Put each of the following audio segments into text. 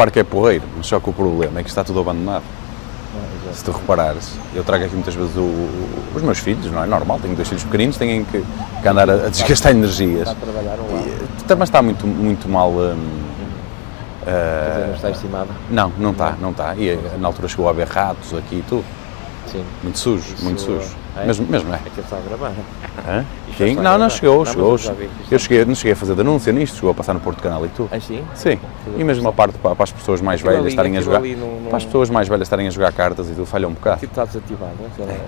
parque é porreiro, mas só que o problema é que está tudo abandonado. Se tu reparares, eu trago aqui muitas vezes os meus filhos, não é normal, tenho 2 filhos pequeninos, têm que andar a desgastar energias. Está a trabalhar um lado. Mas está muito mal. Não está estimada? Não está. E na altura chegou a haver ratos aqui e tudo. Sim. Muito sujo, Isso muito sujo. é? Mesmo é. É que ele está a gravar. Hã? Isto Sim? está a Não, gravar. chegou. Mas já vi que isto Eu não cheguei a fazer denúncia nisto, chegou a passar no Porto Canal e tudo. sim? Sim. E mesmo a parte para as pessoas mais velhas estarem a jogar. Para as pessoas mais velhas estarem a jogar cartas e tudo, falha um bocado. Tipo, está desativado, não é?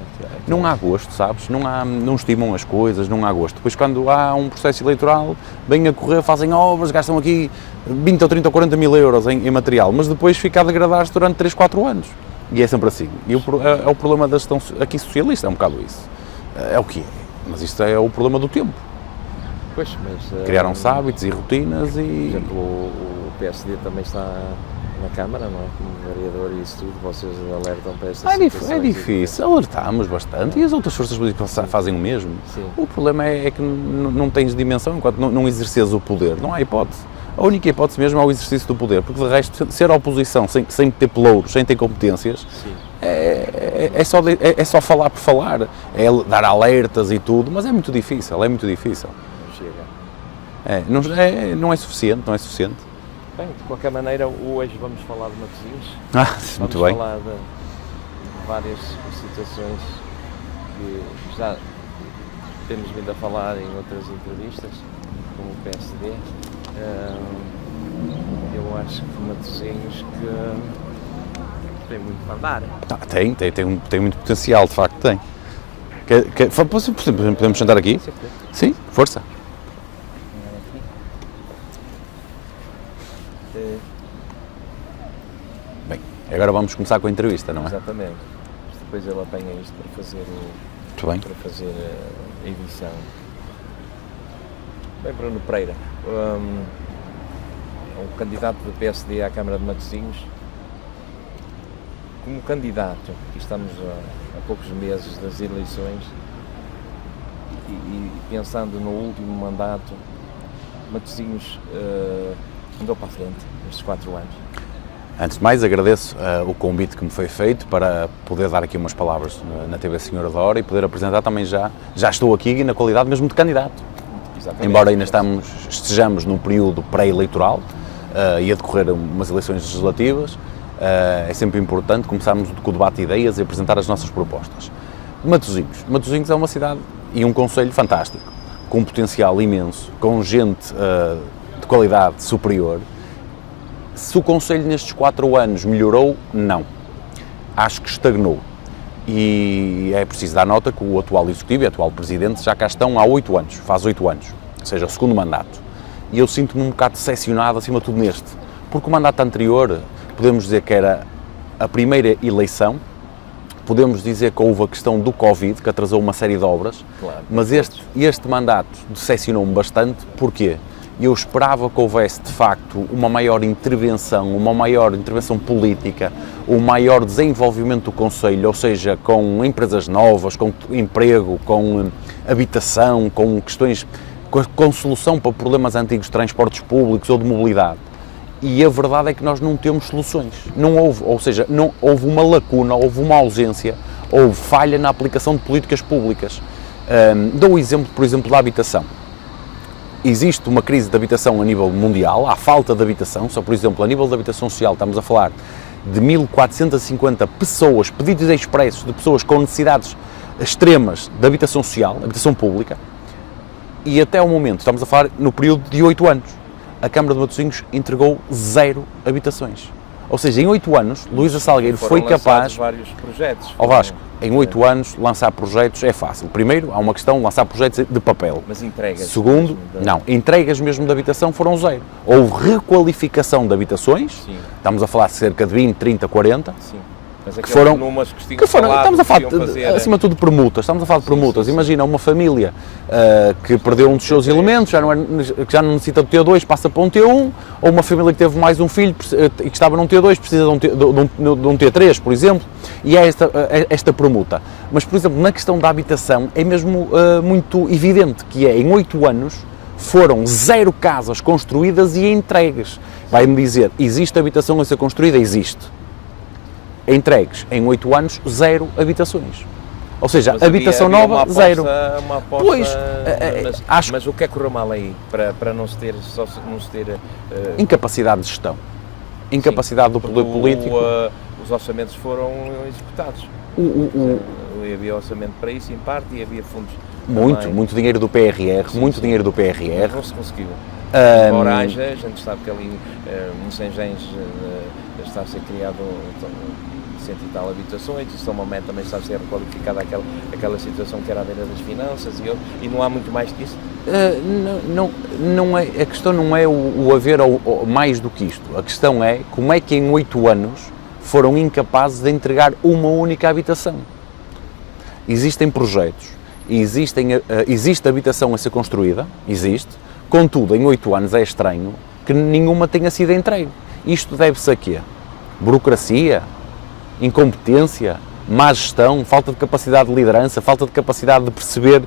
Não há gosto, sabes? Não estimam as coisas, não há gosto. Depois, quando há um processo eleitoral, vêm a correr, fazem obras, gastam aqui 20 ou 30 ou 40 mil euros em material, mas depois fica a degradar-se durante 3, 4 anos. E é sempre assim. E é o problema da gestão aqui socialista, é um bocado isso. É o que é. Mas isto é o problema do tempo. Pois, mas... Criaram-se hábitos e rotinas Por e... exemplo, o PSD também está na Câmara, não é? Como vereador e isso tudo, vocês alertam para estas situações. É difícil, alertamos bastante e as outras forças políticas fazem o mesmo. Sim. O problema é que não tens dimensão enquanto não exerces o poder, não há hipótese. A única hipótese mesmo é o exercício do poder, porque de resto, ser oposição sem ter pelouros, sem ter competências, é só falar por falar, é dar alertas e tudo, mas é muito difícil. Não chega. Não é suficiente. Bem, de qualquer maneira, hoje vamos falar de Matosinhos. Muito Vamos bem. falar de várias situações que já temos vindo a falar em outras entrevistas, como o PSD. Eu acho que Matosinhos que tem muito para andar. Tem muito potencial, de facto tem. Podemos sentar aqui? Sim, força. Bem, agora vamos começar com a entrevista, não é? Exatamente. Depois ele apanha isto para fazer, Muito bem. para fazer a edição. Bem, Bruno Pereira, o candidato do PSD à Câmara de Matosinhos, como candidato, e estamos a poucos meses das eleições, e pensando no último mandato, Matosinhos andou para a frente nestes 4 anos. Antes de mais, agradeço o convite que me foi feito para poder dar aqui umas palavras na TV Senhora da Hora e poder apresentar também já estou aqui na qualidade mesmo de candidato. Exatamente. Embora ainda estejamos num período pré-eleitoral e a decorrer umas eleições legislativas, é sempre importante começarmos com o debate de ideias e apresentar as nossas propostas. Matosinhos é uma cidade e um concelho fantástico, com um potencial imenso, com gente de qualidade superior. Se o concelho nestes 4 anos melhorou, não. Acho que estagnou. E é preciso dar nota que o atual executivo e o atual presidente já cá estão há 8 anos, faz 8 anos, ou seja, o segundo mandato. E eu sinto-me um bocado decepcionado acima de tudo neste, porque o mandato anterior, podemos dizer que era a primeira eleição, podemos dizer que houve a questão do Covid, que atrasou uma série de obras, Claro, mas este mandato decepcionou-me bastante. Porquê? Eu esperava que houvesse, de facto, uma maior intervenção política, um maior desenvolvimento do concelho, ou seja, com empresas novas, com emprego, com habitação, com questões, com solução para problemas antigos de transportes públicos ou de mobilidade. E a verdade é que nós não temos soluções. Não houve, ou seja, não houve uma lacuna, houve uma ausência, houve falha na aplicação de políticas públicas. Dou o exemplo, por exemplo, da habitação. Existe uma crise de habitação a nível mundial, há falta de habitação, só por exemplo, a nível da habitação social, estamos a falar de 1.450 pessoas, pedidos expressos de pessoas com necessidades extremas de habitação social, habitação pública, e até o momento, estamos a falar no período de 8 anos, a Câmara de Matosinhos entregou 0 habitações. Ou seja, em 8 anos, Luísa Salgueiro foi capaz... vários projetos. Ó Vasco, em 8 anos, lançar projetos é fácil. Primeiro, há uma questão de lançar projetos de papel. Mas entregas? Segundo, não, entregas mesmo de habitação foram 0. Houve requalificação de habitações, Sim. Estamos a falar de cerca de 20, 30, 40, Sim. Mas que foram, estamos a falar, acima de tudo, permutas, estamos a falar de permutas. Sim. Imagina uma família que perdeu um dos seus elementos, que já não necessita do T2, passa para um T1, ou uma família que teve mais um filho e que estava num T2, precisa de um T3, por exemplo, e é esta permuta. Mas, por exemplo, na questão da habitação, é mesmo muito evidente que em 8 anos foram 0 casas construídas e entregues. Vai-me dizer, existe habitação a ser construída? Existe. Entregues em 8 anos, 0 habitações. Ou seja, Mas habitação havia nova, uma aposta, 0. Uma aposta, Pois, mas o que é que correu mal aí para não se ter, incapacidade de gestão. Incapacidade do poder político. Os orçamentos foram executados. Havia orçamento para isso, em parte, e havia fundos. Muito dinheiro do PRR, dinheiro do PRR. Não se conseguiu. Embora haja, a gente sabe que ali nos Engenhos está a ser criado 100 e tal habitações, e São Momento também está a ser requalificada aquela situação que era à beira das finanças e não há muito mais disso? Não é, a questão não é o haver ou mais do que isto. A questão é como é que em 8 anos foram incapazes de entregar uma única habitação. Existem projetos, existe habitação a ser construída, existe, contudo, em 8 anos é estranho que nenhuma tenha sido entregue. Isto deve-se a quê? Burocracia? Incompetência? Má gestão? Falta de capacidade de liderança? Falta de capacidade de perceber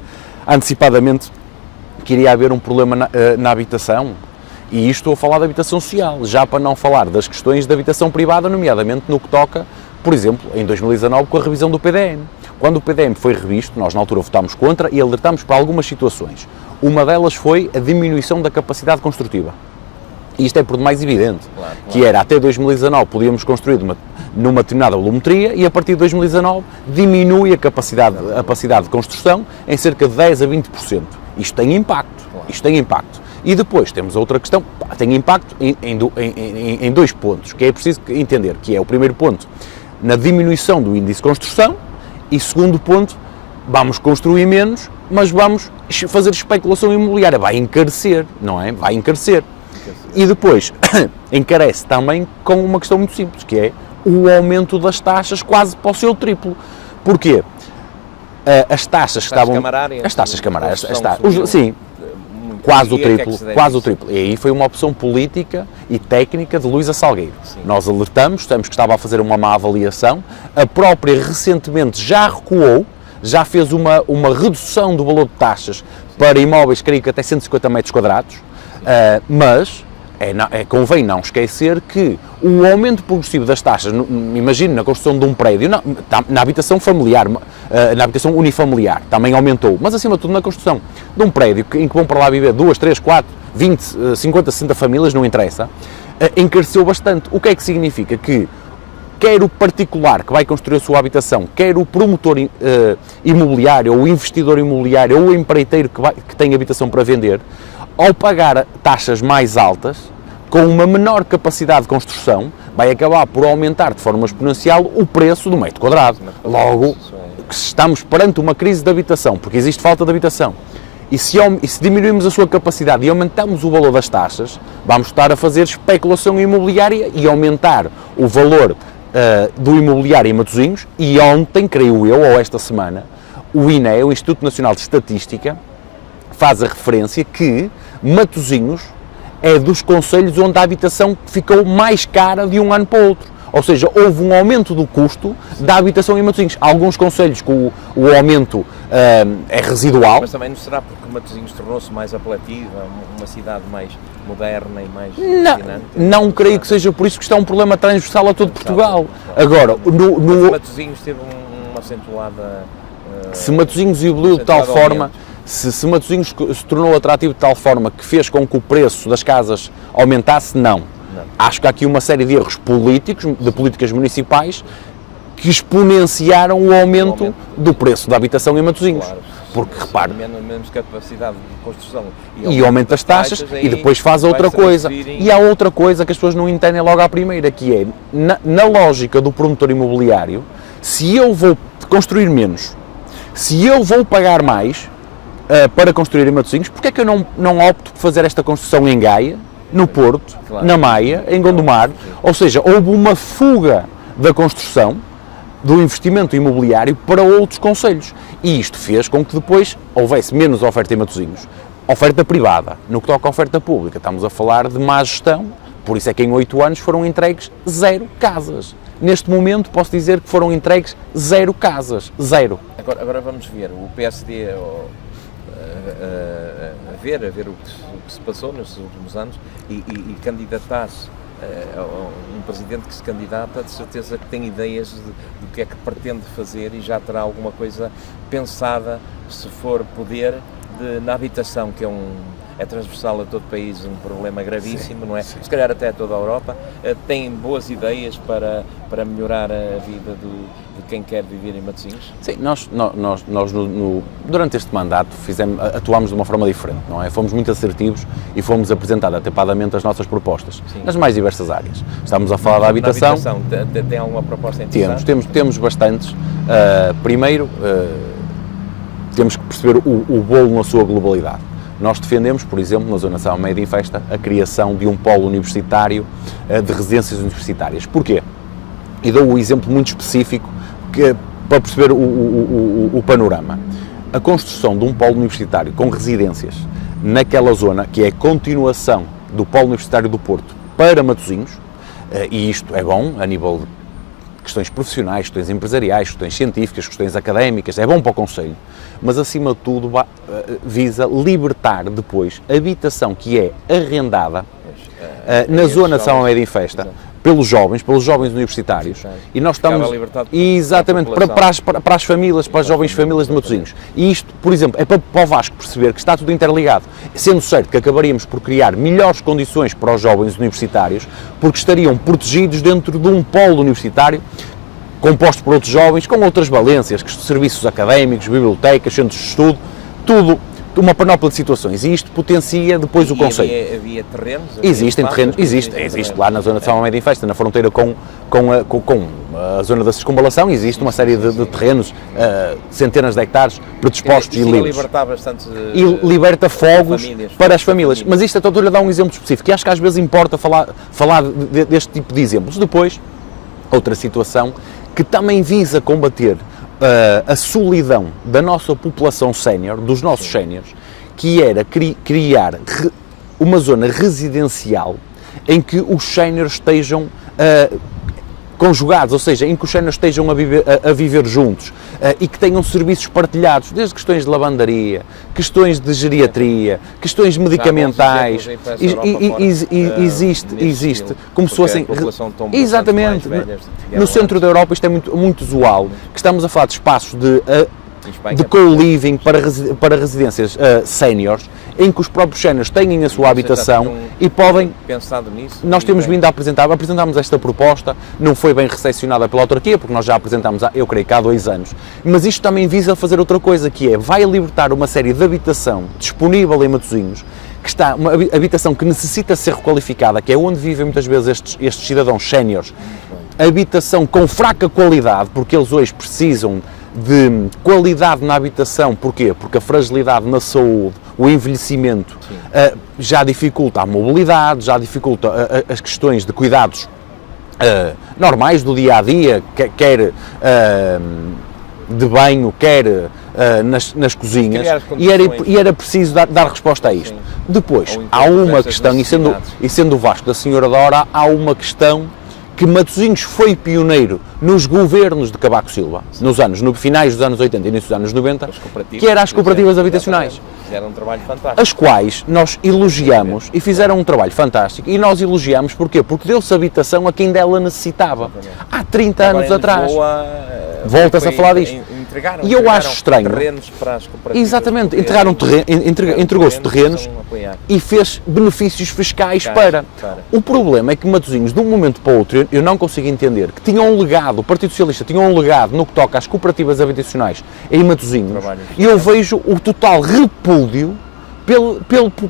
antecipadamente que iria haver um problema na habitação? E isto estou a falar de habitação social, já para não falar das questões de habitação privada, nomeadamente no que toca, por exemplo, em 2019 com a revisão do PDM. Quando o PDM foi revisto, nós na altura votámos contra e alertámos para algumas situações. Uma delas foi a diminuição da capacidade construtiva. E isto é por demais evidente, que era até 2019 podíamos construir numa determinada volumetria e a partir de 2019 diminui a capacidade de construção em cerca de 10 a 20%. Isto tem impacto. E depois temos outra questão, tem impacto em 2 pontos, que é preciso entender, que é o primeiro ponto, na diminuição do índice de construção, e segundo ponto, vamos construir menos, mas vamos fazer especulação imobiliária, vai encarecer, não é? Vai encarecer. E depois, encarece também com uma questão muito simples, que é o aumento das taxas quase para o seu triplo. Porquê? As taxas que estavam... As taxas camarárias, sim, quase o triplo. E aí foi uma opção política e técnica de Luísa Salgueiro. Sim. Nós alertamos, dissemos que estava a fazer uma má avaliação, a própria recentemente já recuou, já fez uma redução do valor de taxas para imóveis, creio que até 150 metros quadrados, mas convém não esquecer que o aumento progressivo das taxas, imagine na construção de um prédio, na habitação familiar, na habitação unifamiliar, também aumentou, mas acima de tudo na construção de um prédio em que vão para lá viver 2, 3, 4, 20, 50, 60 famílias, não interessa, encareceu bastante. O que é que significa? Que quer o particular que vai construir a sua habitação, quer o promotor imobiliário, ou o investidor imobiliário, ou o empreiteiro que tem habitação para vender, ao pagar taxas mais altas, com uma menor capacidade de construção, vai acabar por aumentar de forma exponencial o preço do metro quadrado. Logo, estamos perante uma crise de habitação, porque existe falta de habitação. E se diminuirmos a sua capacidade e aumentamos o valor das taxas, vamos estar a fazer especulação imobiliária e aumentar o valor do imobiliário em Matosinhos. E ontem, creio eu, ou esta semana, o INE, o Instituto Nacional de Estatística, faz a referência que Matosinhos é dos concelhos onde a habitação ficou mais cara de um ano para o outro. Ou seja, houve um aumento do custo da habitação em Matosinhos. Há alguns concelhos que o aumento é residual. Mas também não será porque Matosinhos tornou-se mais apelativa, uma cidade mais moderna e mais fascinante? Não creio que seja por isso que está um problema transversal a todo Portugal. Agora, Matosinhos teve uma acentuada... Se Matosinhos evoluiu de tal forma... Se Matosinhos se tornou atrativo de tal forma que fez com que o preço das casas aumentasse, não. Acho que há aqui uma série de erros políticos, de políticas municipais, que exponenciaram o aumento do preço da habitação em Matosinhos. Claro, porque, repare... Menos capacidade de construção. E aumenta as taxas e depois faz outra coisa. E há outra coisa que as pessoas não entendem logo à primeira, que é, na lógica do promotor imobiliário, se eu vou construir menos, se eu vou pagar mais... para construir em Matosinhos, porque é que eu não opto por fazer esta construção em Gaia, no Porto, na Maia, em Gondomar? Ou seja, houve uma fuga da construção, do investimento imobiliário para outros concelhos. E isto fez com que depois houvesse menos oferta em Matosinhos. Oferta privada. No que toca à oferta pública, estamos a falar de má gestão, por isso é que em 8 anos foram entregues 0 casas. Neste momento posso dizer que foram entregues 0 casas. 0. Agora vamos ver, o PSD... a ver o que se passou nestes últimos anos e candidatar-se um presidente que se candidata, de certeza que tem ideias do que é que pretende fazer e já terá alguma coisa pensada, se for poder, na habitação, que é transversal a todo o país, um problema gravíssimo, sim, não é? Sim. Se calhar até a toda a Europa. Tem boas ideias para melhorar a vida de quem quer viver em Matosinhos? Sim, nós durante este mandato atuámos de uma forma diferente, não é? Fomos muito assertivos e fomos apresentar atempadamente as nossas propostas, sim, nas mais diversas áreas. Estamos a falar da habitação. Tem alguma proposta interessante? Temos bastantes. Primeiro, temos que perceber o bolo na sua globalidade. Nós defendemos, por exemplo, na Zona São Média em Festa, a criação de um polo universitário de residências universitárias. Porquê? E dou um exemplo muito específico para perceber o panorama. A construção de um polo universitário com residências naquela zona, que é a continuação do polo universitário do Porto para Matosinhos, e isto é bom a nível de questões profissionais, questões empresariais, questões científicas, questões académicas, é bom para o Conselho, mas acima de tudo visa libertar depois a habitação que é arrendada na Zona São Média em Festa, exato, pelos jovens universitários, e nós estamos exatamente para as famílias, para as jovens famílias de Matosinhos. E isto, por exemplo, é para o Vasco perceber que está tudo interligado, sendo certo que acabaríamos por criar melhores condições para os jovens universitários, porque estariam protegidos dentro de um polo universitário composto por outros jovens, com outras valências, serviços académicos, bibliotecas, centros de estudo, tudo, uma panóplia de situações, e isto potencia depois o Conselho. Havia terrenos? Existem terrenos, existe lá na Zona de São Média em Festa, na fronteira com a zona da circunvalação, existe uma série de terrenos, centenas de hectares, predispostos e livres. E liberta fogos para as famílias. Mas isto, estou-lhe a dar um exemplo específico, e acho que às vezes importa falar deste tipo de exemplos. Depois, outra situação que também visa combater a solidão da nossa população sénior, dos nossos séniores, que era criar uma zona residencial em que os séniores estejam conjugados, ou seja, em que os séniores estejam a viver juntos e que tenham serviços partilhados, desde questões de lavandaria, questões de geriatria, questões medicamentais, existe, como se fossem... Exatamente, no centro da Europa isto é muito usual, que estamos a falar de espaços de co-living para residências séniores, em que os próprios séniores têm a sua habitação e podem... Pensado nisso? Nós temos vindo a apresentámos esta proposta, não foi bem recepcionada pela autarquia, porque nós já apresentámos, eu creio que há 2 anos, mas isto também visa fazer outra coisa, que vai libertar uma série de habitação disponível em Matosinhos, que está uma habitação que necessita ser requalificada, que é onde vivem muitas vezes estes cidadãos séniores, habitação com fraca qualidade, porque eles hoje precisam de qualidade na habitação. Porquê? Porque a fragilidade na saúde, o envelhecimento, já dificulta a mobilidade, já dificulta as questões de cuidados normais do dia-a-dia, quer de banho, quer nas cozinhas, e era preciso dar resposta a isto. Sim. Depois, há uma questão, e sendo o Vasco da Senhora da Hora, há uma questão que Matosinhos foi pioneiro nos governos de Cavaco Silva, nos finais dos anos 80 e início dos anos 90, que era as cooperativas habitacionais. Fizeram um trabalho fantástico. As quais nós elogiamos, e fizeram um trabalho fantástico, e nós elogiamos porquê? Porque deu-se habitação a quem dela necessitava. Há 30 anos atrás. Volta-se a falar disto. E eu acho estranho. Terrenos para as cooperativas. Exatamente, entregou-se terrenos e fez benefícios fiscais para. O problema é que Matosinhos, de um momento para o outro, eu não consigo entender que tinham um legado, o Partido Socialista tinha um legado no que toca às cooperativas habitacionais em Matosinhos, e eu vejo o total repúdio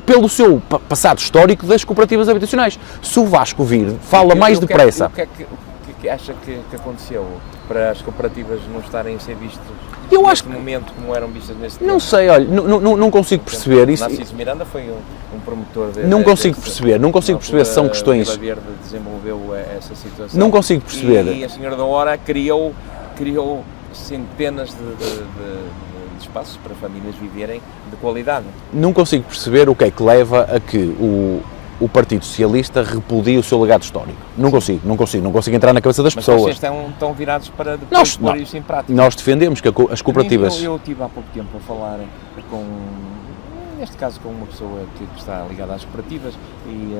pelo seu passado histórico das cooperativas habitacionais. Se o Vasco vir, fala mais depressa. O que acha que aconteceu para as cooperativas não estarem a ser vistas neste momento como eram vistas neste tempo? Não sei, olha, não consigo perceber isso. Narciso Miranda foi um promotor não consigo perceber se são questões... Vila Verde desenvolveu essa situação. Não consigo perceber. E a Senhora da Hora criou centenas de espaços para famílias viverem de qualidade. Não consigo perceber o que é que leva a que o Partido Socialista repudia o seu legado histórico. Não consigo entrar na cabeça das Mas pessoas. vocês estão virados para depois pôr isso em prática. Nós defendemos que as cooperativas... Eu estive há pouco tempo a falar neste caso com uma pessoa que está ligada às cooperativas e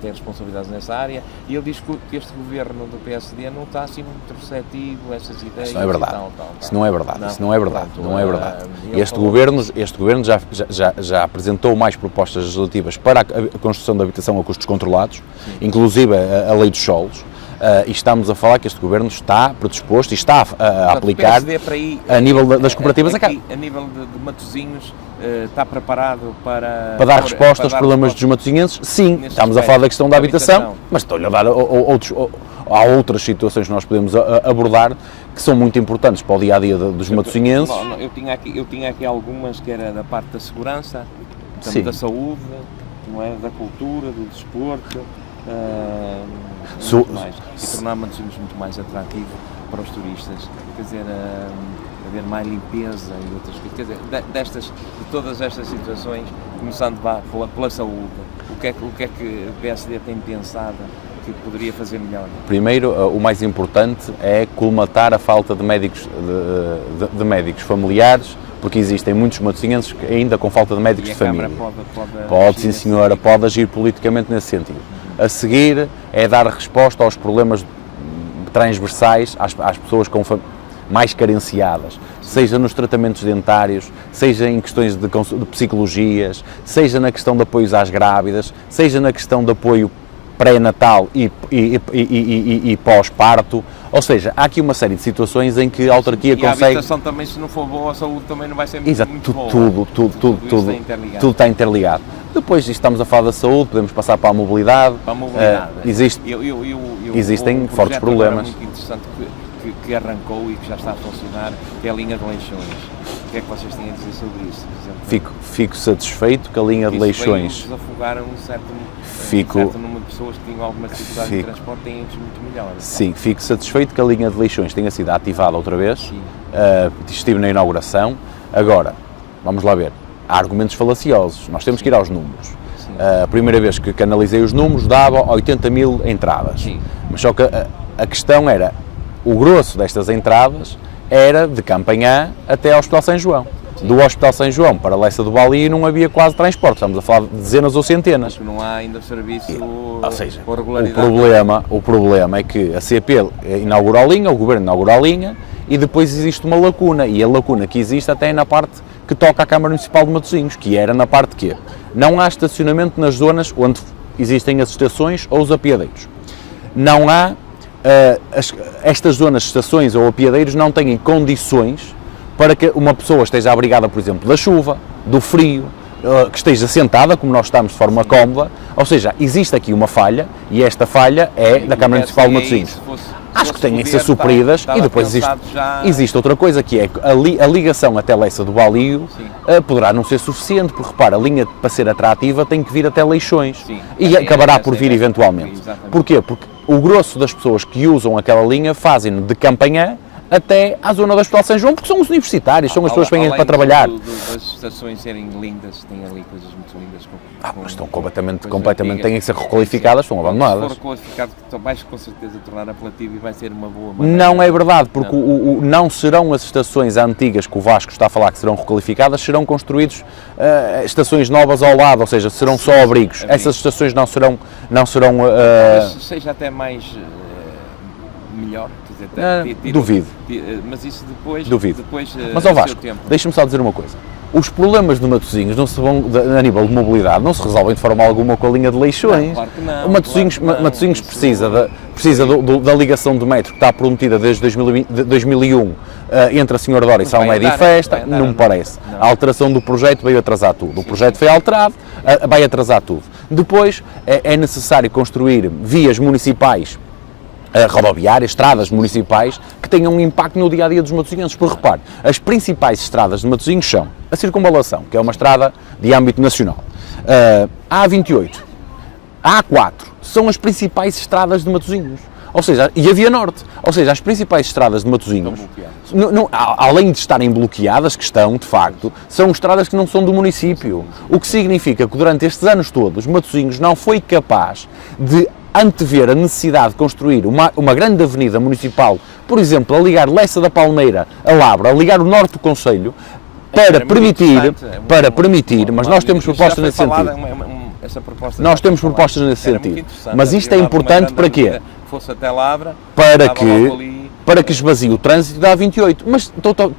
tem responsabilidades nessa área, e ele diz que este governo do PSD não está assim muito receptivo a essas ideias. Isso não é verdade. Isso não é verdade. Não. Isso não é verdade. Portanto, não é verdade. Este falou... governo já apresentou mais propostas legislativas para a construção de habitação a custos controlados, inclusive a lei dos solos. E estamos a falar que este governo está predisposto e está a aplicar a nível das cooperativas. A nível de Matosinhos, está preparado para dar resposta aos problemas dos matosinhenses? Sim, estamos a falar da questão da habitação, mas estou-lhe a dar há outras situações que nós podemos abordar que são muito importantes para o dia-a-dia dos matosinhenses. Eu tinha aqui algumas que era da parte da segurança, da saúde, não é? Da cultura, do desporto, e tornar Matosinhos muito mais atrativo para os turistas, quer dizer, haver mais limpeza e outras coisas, quer dizer, de todas estas situações, começando pela saúde, o que é que o PSD tem pensado que poderia fazer melhor? Primeiro, o mais importante é colmatar a falta de médicos, de médicos familiares, porque existem muitos matosinhenses ainda com falta de médicos de família. Pode, sim senhora, pode agir politicamente nesse sentido. A seguir é dar resposta aos problemas transversais às pessoas mais carenciadas, seja nos tratamentos dentários, seja em questões de psicologias, seja na questão de apoios às grávidas, seja na questão de apoio pré-natal e pós-parto, ou seja, há aqui uma série de situações em que a autarquia consegue... E a habitação também, se não for boa, a saúde também não vai ser muito boa. Tudo está interligado. Depois estamos a falar da saúde, podemos passar para a mobilidade. Existem fortes problemas. Muito interessante que arrancou e que já está a funcionar, que é a linha de Leixões. O que é que vocês têm a dizer sobre isso? Fico satisfeito que a linha de Leixões... Desafogaram um certo número de pessoas que tinham alguma dificuldade de transporte, têm muito melhores. Sim, fico satisfeito que a linha de Leixões tenha sido ativada outra vez. Estive na inauguração. Agora, vamos lá ver. Há argumentos falaciosos, nós temos que ir aos números. A primeira vez que analisei os números dava 80 mil entradas. Sim. Mas só que a questão era, o grosso destas entradas era de Campanhã até ao Hospital São João. Sim. Do Hospital São João para Lessa do Bali não havia quase transporte, estamos a falar de dezenas ou centenas. Porque não há ainda serviço ou seja, com regularidade. O problema é que a CP inaugura a linha, o Governo inaugura a linha, e depois existe uma lacuna, e a lacuna que existe até é na parte que toca à Câmara Municipal de Matosinhos, que era na parte que não há estacionamento nas zonas onde existem as estações ou os apiadeiros. Não há, estas zonas, estações ou apiadeiros não têm condições para que uma pessoa esteja abrigada, por exemplo, da chuva, do frio, que esteja sentada, como nós estamos, de forma cómoda, ou seja, existe aqui uma falha, e esta falha é da Câmara Municipal de Matosinhos. Acho que têm que ser supridas, e depois existe outra coisa, que é a ligação até Lessa do Balio poderá não ser suficiente, porque repara, a linha para ser atrativa tem que vir até Leixões, e acabará por vir eventualmente. Porquê? Porque o grosso das pessoas que usam aquela linha fazem de Campanhã até à zona do Hospital São João, porque são os universitários, são as pessoas que vêm para trabalhar. Das estações serem lindas, têm ali coisas muito lindas. Mas estão completamente têm que ser requalificadas, estão abandonadas. Se for qualificado, vais com certeza tornar apelativo e vai ser uma boa maneira. Não é verdade, porque não serão as estações antigas que o Vasco está a falar que serão requalificadas, serão construídos estações novas ao lado, ou seja, serão só abrigos. Essas estações não serão seja até mais melhor. Duvido. Mas isso depois... Duvido. Mas ao Vasco, deixa-me só dizer uma coisa. Os problemas de Matosinhos não se vão, a nível de mobilidade, não se resolvem de forma alguma com a linha de Leixões. Não, claro que não. Matosinhos precisa da ligação do metro que está prometida desde 2001 entre a Senhora Dora e Salmeida e Festa, não me parece. A alteração do projeto veio atrasar tudo. O projeto foi alterado, vai atrasar tudo. Depois é necessário construir vias municipais, rodoviárias, estradas municipais, que tenham um impacto no dia-a-dia dos matosinhenses. Porque repare, as principais estradas de Matosinhos são a Circunvalação, que é uma estrada de âmbito nacional, a A28, a A4, são as principais estradas de Matosinhos. Ou seja, e a Via Norte. Ou seja, as principais estradas de Matosinhos, além de estarem bloqueadas, que estão, de facto, são estradas que não são do município. O que significa que durante estes anos todos, Matosinhos não foi capaz de antever a necessidade de construir uma grande avenida municipal, por exemplo, a ligar Lessa da Palmeira a Labra, a ligar o norte do concelho, para permitir, mas nós temos propostas nesse sentido. Nós temos propostas nesse sentido. Mas isto é importante para quê? Fosse até Labra, para que esvazie o trânsito da A28. Mas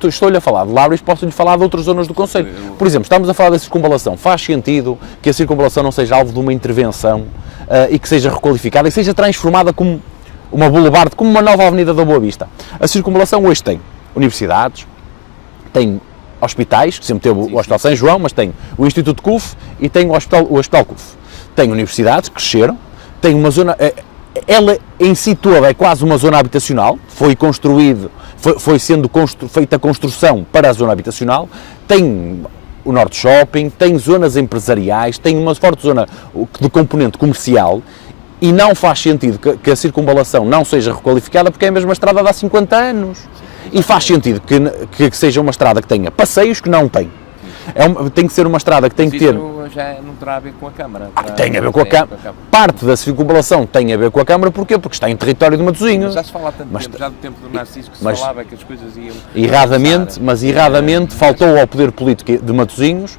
estou-lhe a falar de Labra e posso-lhe falar de outras zonas do concelho. Por exemplo, estamos a falar da circunvalação. Faz sentido que a circunvalação não seja alvo de uma intervenção e que seja requalificada e seja transformada como uma boulevard, como uma nova avenida da Boa Vista. A circunvalação hoje tem universidades, tem hospitais, que sempre teve o Hospital São João, mas tem o Instituto CUF e tem o Hospital CUF. Tem universidades que cresceram, tem uma zona... Ela em si toda é quase uma zona habitacional, foi sendo feita a construção para a zona habitacional, tem o Norte Shopping, tem zonas empresariais, tem uma forte zona de componente comercial e não faz sentido que a circunvalação não seja requalificada porque é a mesma estrada de há 50 anos. E faz sentido que seja uma estrada que tenha passeios que não tem. Tem que ser uma estrada que tem que ter... já não terá a ver com a Câmara. Tem a ver com a Câmara. Parte da circunvalação tem a ver com a Câmara, porquê? Porque está em território de Matosinhos. Já se fala há tanto tempo, já do tempo do Narciso, que se falava que as coisas iam... Erradamente, faltou ao poder político de Matosinhos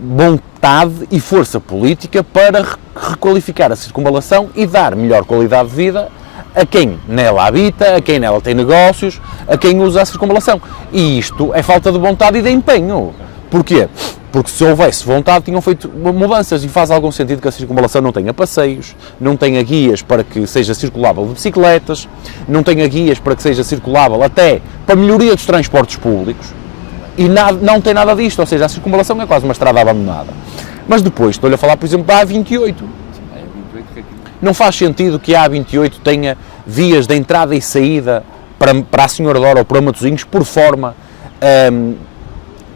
vontade e força política para requalificar a circunvalação e dar melhor qualidade de vida a quem nela habita, a quem nela tem negócios, a quem usa a circunvalação. E isto é falta de vontade e de empenho. Porquê? Porque se houvesse vontade tinham feito mudanças e faz algum sentido que a circunvalação não tenha passeios, não tenha guias para que seja circulável de bicicletas, não tenha guias para que seja circulável até para melhoria dos transportes públicos e não tem nada disto, ou seja, a circunvalação é quase uma estrada abandonada. Mas depois estou-lhe a falar, por exemplo, da A28. Não faz sentido que a A28 tenha vias de entrada e saída para a Senhora Dora ou para Matosinhos por forma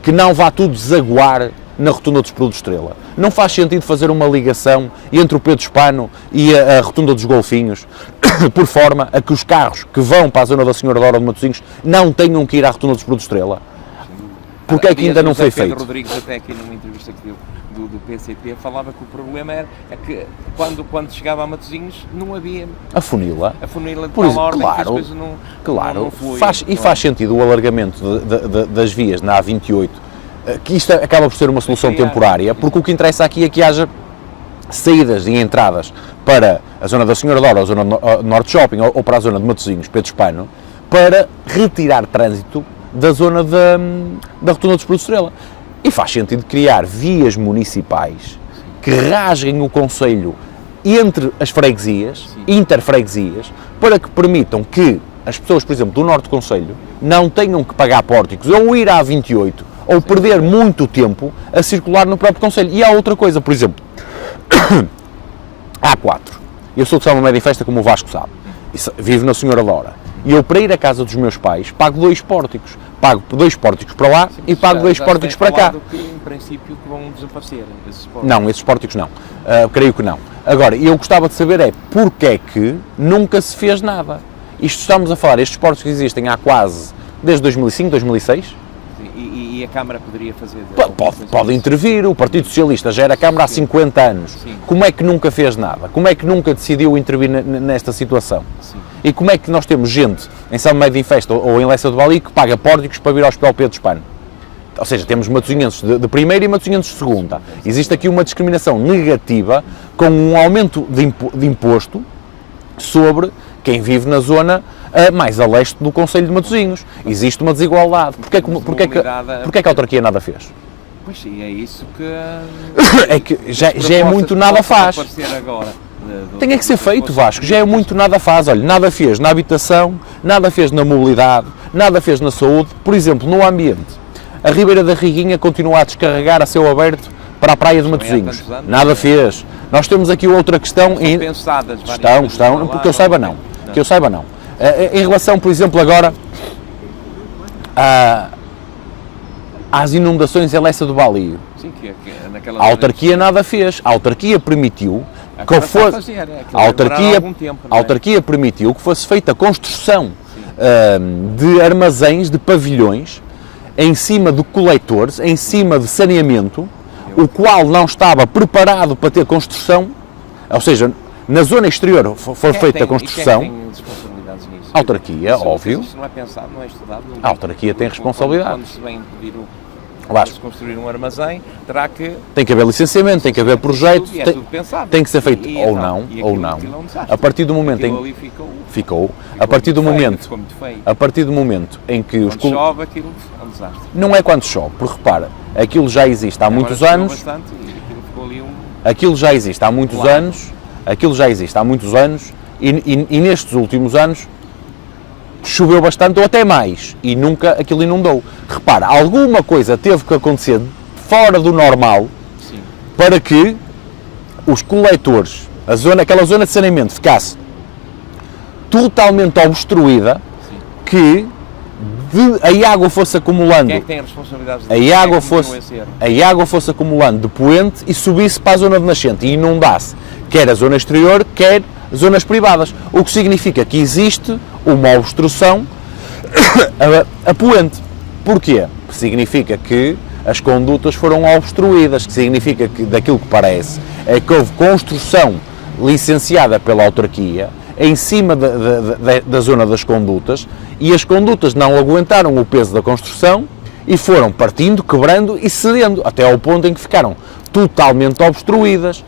que não vá tudo desaguar na rotunda dos Produtos Estrela. Não faz sentido fazer uma ligação entre o Pedro Espano e a rotunda dos Golfinhos por forma a que os carros que vão para a zona da Senhora Dora ou de Matosinhos não tenham que ir à rotunda dos Produtos Estrela. Porque é que ainda não foi feito? Pedro Rodrigues, até aqui numa entrevista que deu do PCP, falava que o problema é que quando chegava a Matosinhos não havia a funila de tal ordem que as coisas não fluíam. Faz sentido o alargamento das vias na A28, que isto acaba por ser uma solução temporária, porque o que interessa aqui é que haja saídas e entradas para a zona da Senhora Dora, ou a zona do Norte Shopping, ou para a zona de Matosinhos, Pedro Espano, para retirar trânsito da zona da rotunda dos Produtos Estrela. E faz sentido criar vias municipais que rasguem o concelho entre as freguesias, interfreguesias, para que permitam que as pessoas, por exemplo, do norte do concelho, não tenham que pagar pórticos ou ir à 28 ou perder muito tempo a circular no próprio concelho. E há outra coisa, por exemplo, A4. Eu sou de São Médio e Festa, como o Vasco sabe, vivo na Senhora Dora. E eu, para ir à casa dos meus pais, pago 2 pórticos. Pago 2 pórticos para lá e pago 2 pórticos para cá. Que, em princípio, que vão desaparecer esses pórticos. Não, esses pórticos não. Creio que não. Agora, eu gostava de saber porque é que nunca se fez nada. Isto estamos a falar, estes pórticos existem há quase, desde 2005, 2006. E a Câmara poderia fazer? Pode intervir, o Partido Socialista já era a Câmara há 50 anos. Sim. Como é que nunca fez nada? Como é que nunca decidiu intervir nesta situação? Sim. E como é que nós temos gente em São Médio em Festa ou em Lessa do Bali que paga pórticos para vir ao Hospital Pedro Espano? Ou seja, temos matosinhenses de primeira e matosinhenses de segunda. Existe aqui uma discriminação negativa com um aumento de imposto sobre quem vive na zona mais a leste do concelho de Matosinhos. Existe uma desigualdade. Porquê que a autarquia nada fez? Pois sim, é isso que... é que já é muito nada faz. Tem que ser feito, Vasco, já é muito nada faz. Olha, nada fez na habitação, nada fez na mobilidade, nada fez na saúde. Por exemplo, no ambiente. A Ribeira da Riguinha continua a descarregar a céu aberto para a praia de Matosinhos. Nada fez. Nós temos aqui outra questão... Estão, porque eu saiba não. Que eu saiba não. Em relação, por exemplo, agora às inundações em Lessa do Balio. Sim, a autarquia nada fez. A autarquia permitiu Agora foi, está a fazer, a autarquia, algum tempo, não a é? autarquia permitiu que fosse feita a construção de armazéns, de pavilhões, em cima de coletores, em cima de saneamento, o qual não estava preparado para ter construção, ou seja, na zona exterior foi feita a construção. Quem tem responsabilidades nisso? A autarquia, óbvio. Isto não é pensado, não é estudado. A autarquia tem responsabilidade. Quando se vem pedir Vasco, se construir um armazém, terá que... tem que haver licenciamento, tem que haver projeto, E é tudo pensado. tem que ser feito E ou então, não, e ou aquilo não. é um desastre. A partir do momento Aquilo em ali ficou, a partir do muito feio, momento, ficou muito feio. a partir do momento em que os Quando chove, aquilo é um desastre. não é quando chove, porque repara, aquilo já existe há muitos Agora choveu anos, bastante e aquilo ficou ali aquilo já existe há muitos Claro. anos, aquilo já existe há muitos anos e nestes últimos anos choveu bastante ou até mais e nunca aquilo inundou. Repara, alguma coisa teve que acontecer fora do normal Sim. para que os coletores, aquela zona de saneamento ficasse totalmente obstruída, Sim. que a água fosse acumulando, Quem é que tem a responsabilidade a disso? água Quem é que fosse, cometeu esse erro? a água fosse acumulando de poente e subisse para a zona de nascente e inundasse quer a zona exterior, quer zonas privadas, o que significa que existe uma obstrução a poente. Porquê? Significa que as condutas foram obstruídas, que significa que, daquilo que parece, é que houve construção licenciada pela autarquia em cima da zona das condutas e as condutas não aguentaram o peso da construção e foram partindo, quebrando e cedendo, até ao ponto em que ficaram totalmente obstruídas.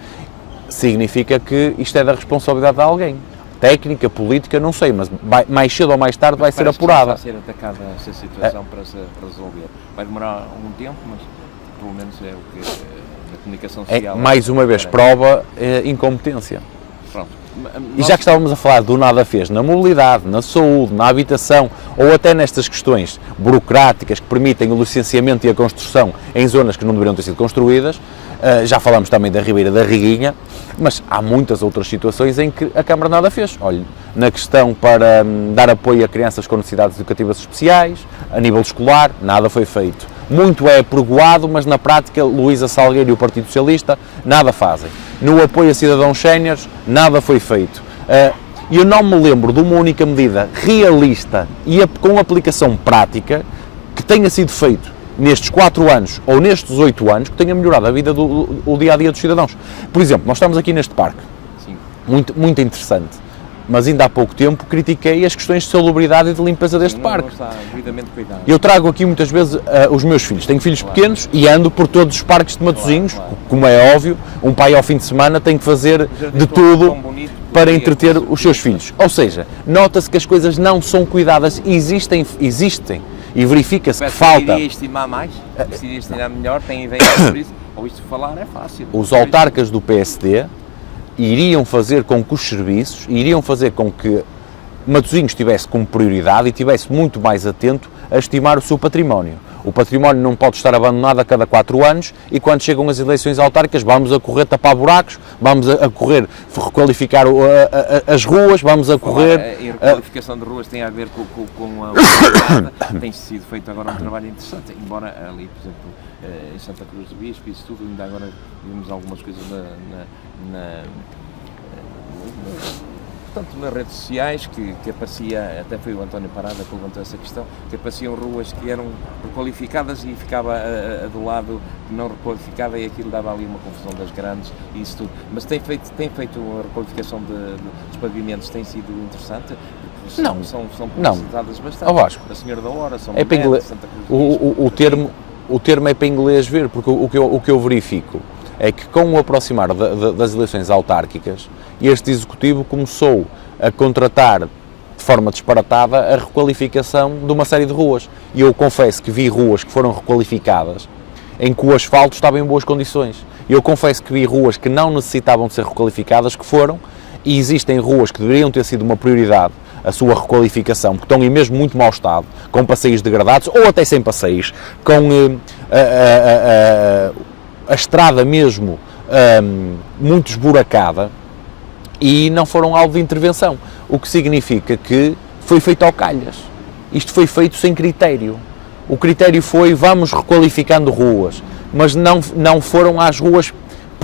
Significa que isto é da responsabilidade de alguém. Técnica, política, não sei, mas mais cedo ou mais tarde vai ser Parece que apurada. está a ser atacada essa situação para resolver. Vai demorar algum tempo, mas pelo menos é o que a comunicação É, social... mais uma vez, prova incompetência. Pronto. E já que estávamos a falar do nada fez na mobilidade, na saúde, na habitação ou até nestas questões burocráticas que permitem o licenciamento e a construção em zonas que não deveriam ter sido construídas, já falamos também da Ribeira da Riguinha, mas há muitas outras situações em que a Câmara nada fez. Olha, na questão para dar apoio a crianças com necessidades educativas especiais, a nível escolar, nada foi feito. Muito é pregoado, mas na prática Luísa Salgueiro e o Partido Socialista nada fazem. No apoio a cidadãos séniores, nada foi feito. Eu não me lembro de uma única medida realista e com aplicação prática que tenha sido feito nestes 4 anos ou nestes 8 anos que tenha melhorado a vida do dia-a-dia dos cidadãos. Por exemplo, nós estamos aqui neste parque, Sim. muito interessante, mas ainda há pouco tempo critiquei as questões de salubridade e de limpeza deste parque. Não está devidamente cuidado. Eu trago aqui muitas vezes os meus filhos, tenho filhos pequenos e ando por todos os parques de Matosinhos, Claro. como é óbvio, um pai ao fim de semana tem que fazer de tudo para entreter os seus filhos. Ou seja, nota-se que as coisas não são cuidadas, existem e verifica-se que falta. Iria estimar mais? Iria estimar melhor? Tem ideia sobre isso? Ou isto falar é fácil. Os autarcas do PSD iriam fazer com que os serviços, iriam fazer com que Matosinhos tivesse como prioridade e tivesse muito mais atento a estimar o seu património. O património não pode estar abandonado a cada 4 anos e quando chegam as eleições autárquicas vamos a correr tapar buracos, vamos a correr requalificar as ruas, vamos a correr... A requalificação de ruas tem a ver com a urbanização. Tem sido feito agora um trabalho interessante, embora ali, por exemplo, em Santa Cruz do Bispo, isso tudo, ainda agora vimos algumas coisas tanto nas redes sociais, que aparecia, até foi o António Parada que levantou essa questão, que apareciam ruas que eram requalificadas e ficava a do lado não requalificada e aquilo dava ali uma confusão das grandes e isso tudo. Mas tem feito a requalificação dos pavimentos, tem sido interessante, porque são publicitadas bastante. Ó Vasco, A Senhora da Hora, São é para Bento, Santa Cruz do Bispo, o termo é para inglês ver, porque o que eu verifico é que com o aproximar das eleições autárquicas, este Executivo começou a contratar de forma disparatada a requalificação de uma série de ruas. E eu confesso que vi ruas que foram requalificadas em que o asfalto estava em boas condições. Eu confesso que vi ruas que não necessitavam de ser requalificadas, que foram, e existem ruas que deveriam ter sido uma prioridade a sua requalificação, porque estão em mesmo muito mau estado, com passeios degradados ou até sem passeios, com a estrada mesmo muito esburacada e não foram alvo de intervenção, o que significa que foi feito ao calhas. Isto foi feito sem critério. O critério foi vamos requalificando ruas, mas não foram às ruas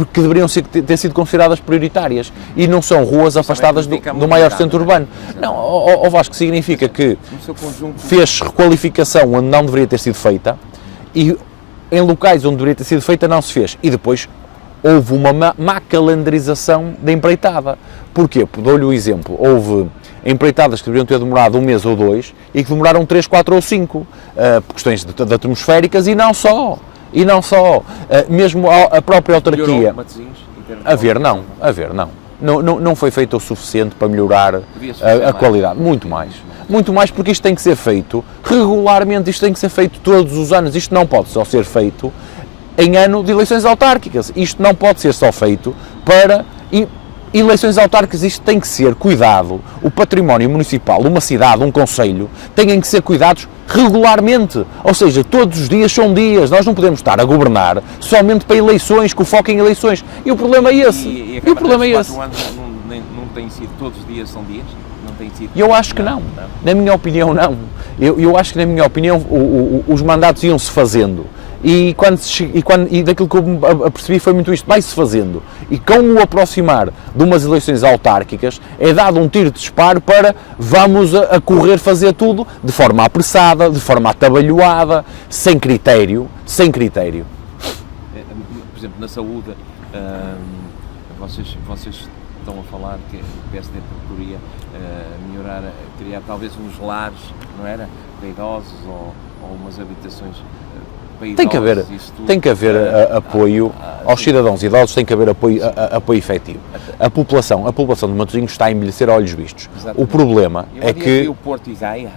porque deveriam ter sido consideradas prioritárias e não são ruas afastadas do maior centro urbano. Não, ao Vasco, significa que fez requalificação onde não deveria ter sido feita e em locais onde deveria ter sido feita não se fez. E depois houve uma má calendarização da empreitada. Porquê? Dou-lhe o exemplo. Houve empreitadas que deveriam ter demorado 1 mês ou 2 e que demoraram 3, 4 ou 5, por questões de atmosféricas e não só. Mesmo a própria autarquia. Não foi feito o suficiente para melhorar a qualidade. Muito mais, porque isto tem que ser feito regularmente, isto tem que ser feito todos os anos, isto não pode só ser feito em ano de eleições autárquicas, isto não pode ser só feito para eleições autárquicas, isto tem que ser cuidado, o património municipal, uma cidade, um concelho, têm que ser cuidados regularmente, ou seja, todos os dias são dias, nós não podemos estar a governar somente para eleições, com foco em eleições, e o problema é esse. E o problema é esse. Não tem sido todos os dias são dias? Não tem sido? Eu acho que não. Na minha opinião, não. Eu acho que, na minha opinião, os mandatos iam-se fazendo. E daquilo que eu apercebi foi muito isto, vai-se fazendo. E com o aproximar de umas eleições autárquicas, é dado um tiro de disparo para vamos a correr fazer tudo de forma apressada, de forma atabalhoada, sem critério. Por exemplo, na saúde, vocês estão a falar que o PSD procuraria melhorar, criar talvez uns lares, não era? Para idosos ou umas habitações para idosos. Tem que haver apoio aos cidadãos idosos, tem que haver apoio efetivo. A população de Matosinhos está a envelhecer a olhos vistos. Exatamente. O problema é que... o Porto e Gaia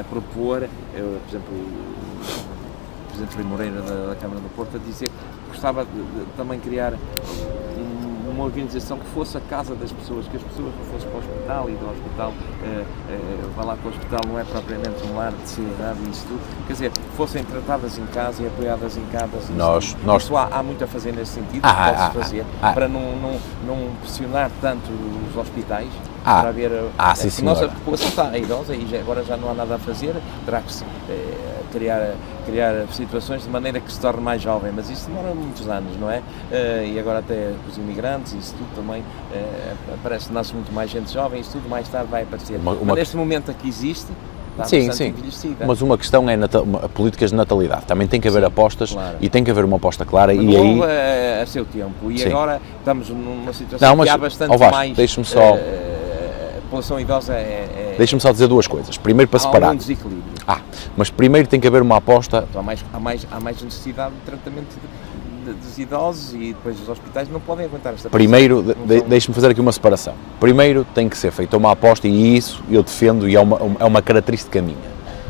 a propor, por exemplo, o Presidente Rui Moreira da Câmara do Porto a dizer que gostava de também criar uma organização que fosse a casa das pessoas, que as pessoas não fossem para o hospital e do hospital, vá lá para o hospital não é propriamente um lar de cidade e isso tudo, quer dizer, fossem tratadas em casa e apoiadas em casa. Isso há muito a fazer nesse sentido, pode-se fazer, para não pressionar tanto os hospitais, para haver... sim, a população está idosa e agora já não há nada a fazer, terá que criar situações de maneira que se torne mais jovem, mas isso demora muitos anos, não é? E agora até os imigrantes, isso tudo também, parece que nasce muito mais gente jovem, isso tudo mais tarde vai aparecer. Mas neste momento aqui existe, está bastante envelhecida. Mas uma questão é políticas de natalidade, também tem que haver apostas, claro. E tem que haver uma aposta clara. Mas e aí a seu tempo, e agora estamos numa situação que há bastante mais... Deixe-me só... a população idosa Deixa-me só dizer duas coisas. Primeiro, para separar. Há um desequilíbrio. Mas primeiro tem que haver uma aposta... Há mais necessidade de tratamento dos idosos e depois os hospitais não podem aguentar esta Primeiro, deixe-me fazer aqui uma separação. Primeiro tem que ser feita uma aposta e isso eu defendo e é uma característica minha.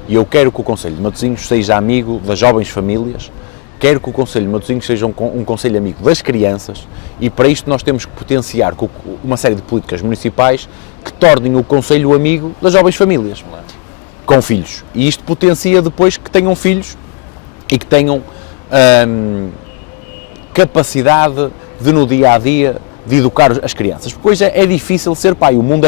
E eu quero que o Concelho de Matosinhos seja amigo das jovens famílias, quero que o Concelho de Matosinhos seja um concelho amigo das crianças e para isto nós temos que potenciar uma série de políticas municipais que tornem o concelho amigo das jovens famílias, com filhos. E isto potencia depois que tenham filhos e que tenham capacidade de no dia-a-dia de educar as crianças. Porque hoje é difícil ser pai, o mundo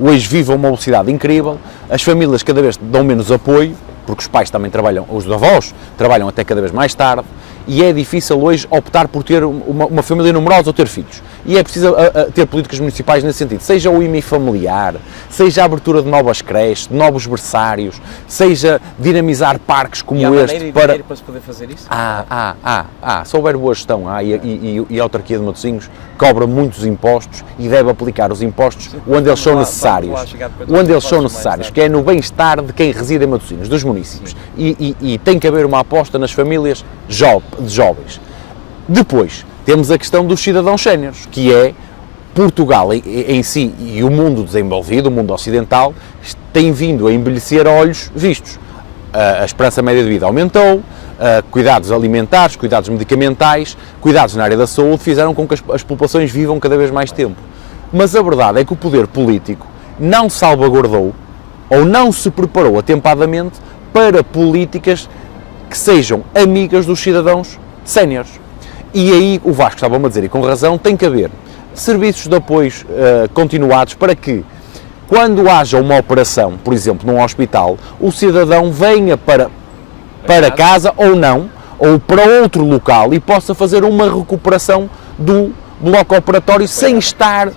hoje vive a uma velocidade incrível, as famílias cada vez dão menos apoio, porque os pais também trabalham, os avós trabalham até cada vez mais tarde, e é difícil hoje optar por ter uma família numerosa ou ter filhos. E é preciso ter políticas municipais nesse sentido, seja o IMI familiar, seja a abertura de novas creches, de novos berçários, seja dinamizar parques como este para se poder fazer isso? Se houver boa gestão, e a autarquia de Matosinhos cobra muitos impostos e deve aplicar os impostos onde eles são necessários, que é no bem-estar de quem reside em Matosinhos, dos municípios. E tem que haver uma aposta nas famílias de jovens. Depois, temos a questão dos cidadãos séniores, que é Portugal em si e o mundo desenvolvido, o mundo ocidental, tem vindo a envelhecer a olhos vistos. A esperança média de vida aumentou, cuidados alimentares, cuidados medicamentais, cuidados na área da saúde fizeram com que as populações vivam cada vez mais tempo. Mas a verdade é que o poder político não salvaguardou ou não se preparou atempadamente para políticas que sejam amigas dos cidadãos séniores. E aí o Vasco estava-me a dizer, e com razão, tem que haver serviços de apoio continuados para que, quando haja uma operação, por exemplo, num hospital, o cidadão venha para casa ou não, ou para outro local e possa fazer uma recuperação do bloco operatório sem estar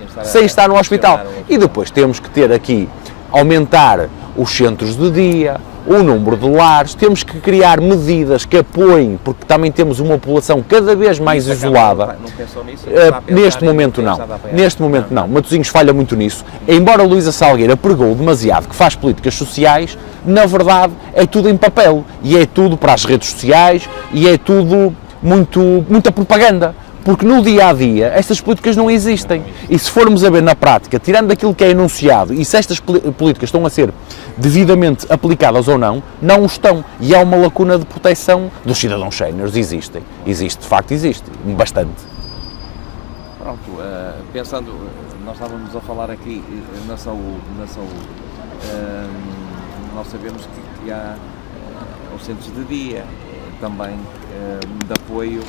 no hospital. E depois temos que ter aqui, aumentar os centros de dia, o número de lares, temos que criar medidas que apoiem, porque também temos uma população cada vez mais isolada. Não pensou nisso? Neste momento não. Neste momento não. Matosinhos falha muito nisso. Embora Luísa Salgueira pregou demasiado que faz políticas sociais, na verdade é tudo em papel. E é tudo para as redes sociais e é tudo muita propaganda. Porque no dia-a-dia estas políticas não existem. E se formos a ver na prática, tirando aquilo que é enunciado, e se estas políticas estão a ser devidamente aplicadas ou não, não estão. E há uma lacuna de proteção dos cidadãos séniores. Existe, de facto existe, bastante. Pronto, pensando, nós estávamos a falar aqui na saúde, nós sabemos que há os centros de dia, também de apoio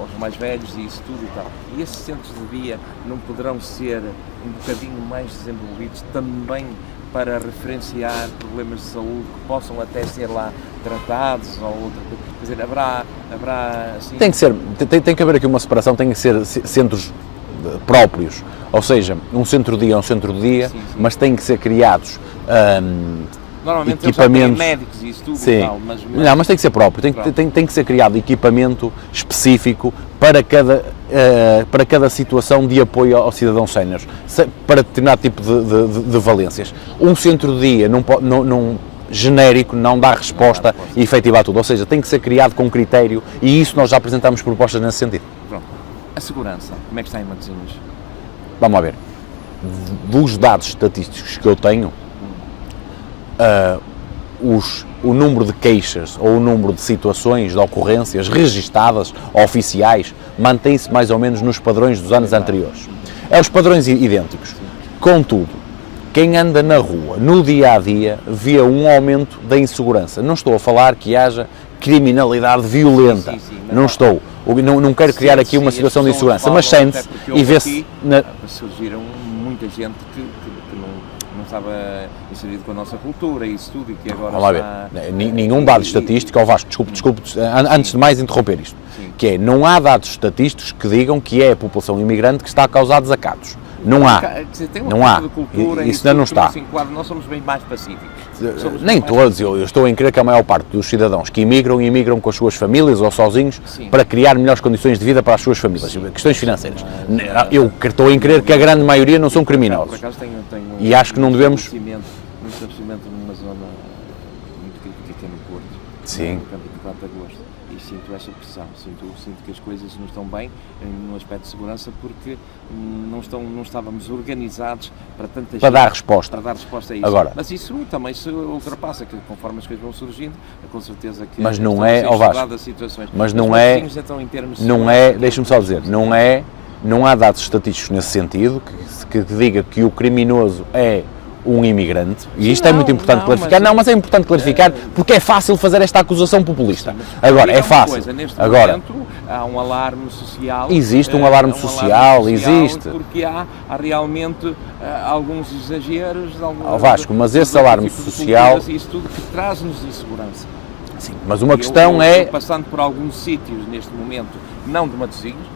aos mais velhos e isso tudo e tal. E esses centros de dia não poderão ser um bocadinho mais desenvolvidos também para referenciar problemas de saúde que possam até ser lá tratados ou outra coisa? Quer dizer, haverá assim... Tem que haver aqui uma separação, tem que ser centros próprios, ou seja, um centro de dia é um centro de dia, sim. Mas têm que ser criados normalmente equipamentos, médicos e isso tudo sim. E tal, mas... Não, mas tem que ser próprio, tem que ser criado equipamento específico para cada situação de apoio aos cidadãos séniores, para determinado tipo de valências. Um centro de dia genérico não dá resposta efetiva a tudo, ou seja, tem que ser criado com critério e isso nós já apresentamos propostas nesse sentido. Pronto. A segurança, como é que está em Matosinhos? Vamos lá ver. Dos dados estatísticos que eu tenho, o número de queixas ou o número de situações, de ocorrências registadas, oficiais, mantém-se mais ou menos nos padrões dos anos anteriores. É os padrões idênticos. Contudo, quem anda na rua, no dia-a-dia, vê um aumento da insegurança. Não estou a falar que haja criminalidade violenta. Não estou. Não quero criar aqui uma situação de insegurança, mas sente-se e vê-se... Surgiram muita gente que não estava inserido com a nossa cultura e isso tudo e que agora... Vamos lá ver. Nenhum dado estatístico, Vasco, desculpe, antes de mais interromper isto, sim. Que é, não há dados estatísticos que digam que é a população imigrante que está a causar desacatos. Não há. Não há. Isso ainda não está. Nós somos bem mais pacíficos. Nem todos. Eu estou a crer que a maior parte dos cidadãos que imigram com as suas famílias ou sozinhos, sim. Para criar melhores condições de vida para as suas famílias. Questões financeiras. Eu estou a crer que a grande maioria não são criminosos. E acho que não devemos... Um estabelecimento numa zona muito crítica no Porto. Sim. No campo de 4 de agosto. E sinto essa pressão. Sinto que as coisas não estão bem no aspecto de segurança porque não estávamos organizados para tanta gente. Para dar resposta A isso. Agora, mas isso também se ultrapassa, que conforme as coisas vão surgindo, com certeza que... Mas não é, Vasco, mas não é, deixa-me só dizer, não há dados estatísticos nesse sentido que diga que o criminoso é um imigrante, e isto é muito importante clarificar, mas é importante clarificar porque é fácil fazer esta acusação populista. Agora, é fácil. Agora, momento, há um alarme social. Existe um alarme social, existe. Porque há realmente alguns exageros. Vasco, mas esse alarme social... Isso tudo que traz-nos insegurança. Sim, mas uma questão é... Passando por alguns sítios neste momento, não de Matosinhos,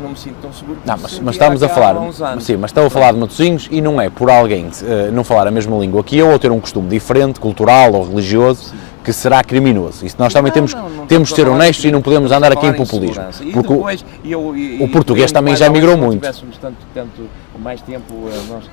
não me sinto tão seguro. Não, mas estamos a falar, sim, mas estou a falar de Matosinhos e não é por alguém não falar a mesma língua que eu ou ter um costume diferente, cultural ou religioso, sim. Que será criminoso. Isso nós também temos de ser honestos e não podemos andar aqui em populismo. Porque o português também já migrou muito. Se tivéssemos tanto mais tempo, nós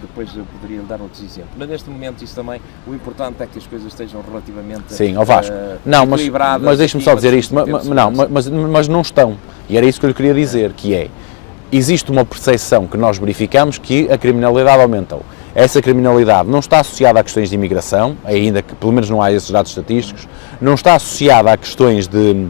depois eu poderia dar outros exemplos. Mas neste momento isso também, o importante é que as coisas estejam relativamente sim, ao Vasco. Não, mas deixe-me só dizer isto, mas não estão. E era isso que eu lhe queria dizer, que é, existe uma percepção que nós verificamos que a criminalidade aumentou. Essa criminalidade não está associada a questões de imigração, ainda que pelo menos não há esses dados estatísticos, não está associada a questões de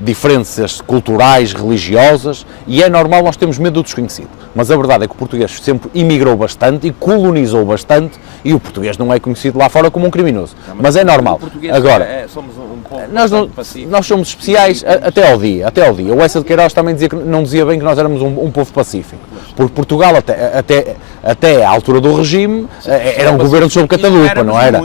diferenças culturais, religiosas, e é normal nós termos medo do desconhecido. Mas a verdade é que o português sempre imigrou bastante e colonizou bastante, e o português não é conhecido lá fora como um criminoso. Mas é normal. Agora, somos um povo nós somos especiais até ao dia. O Essa de Queiroz também dizia que não dizia bem que nós éramos um povo pacífico. Porque Portugal, até à altura do regime, era um governo sob catadupa, não era?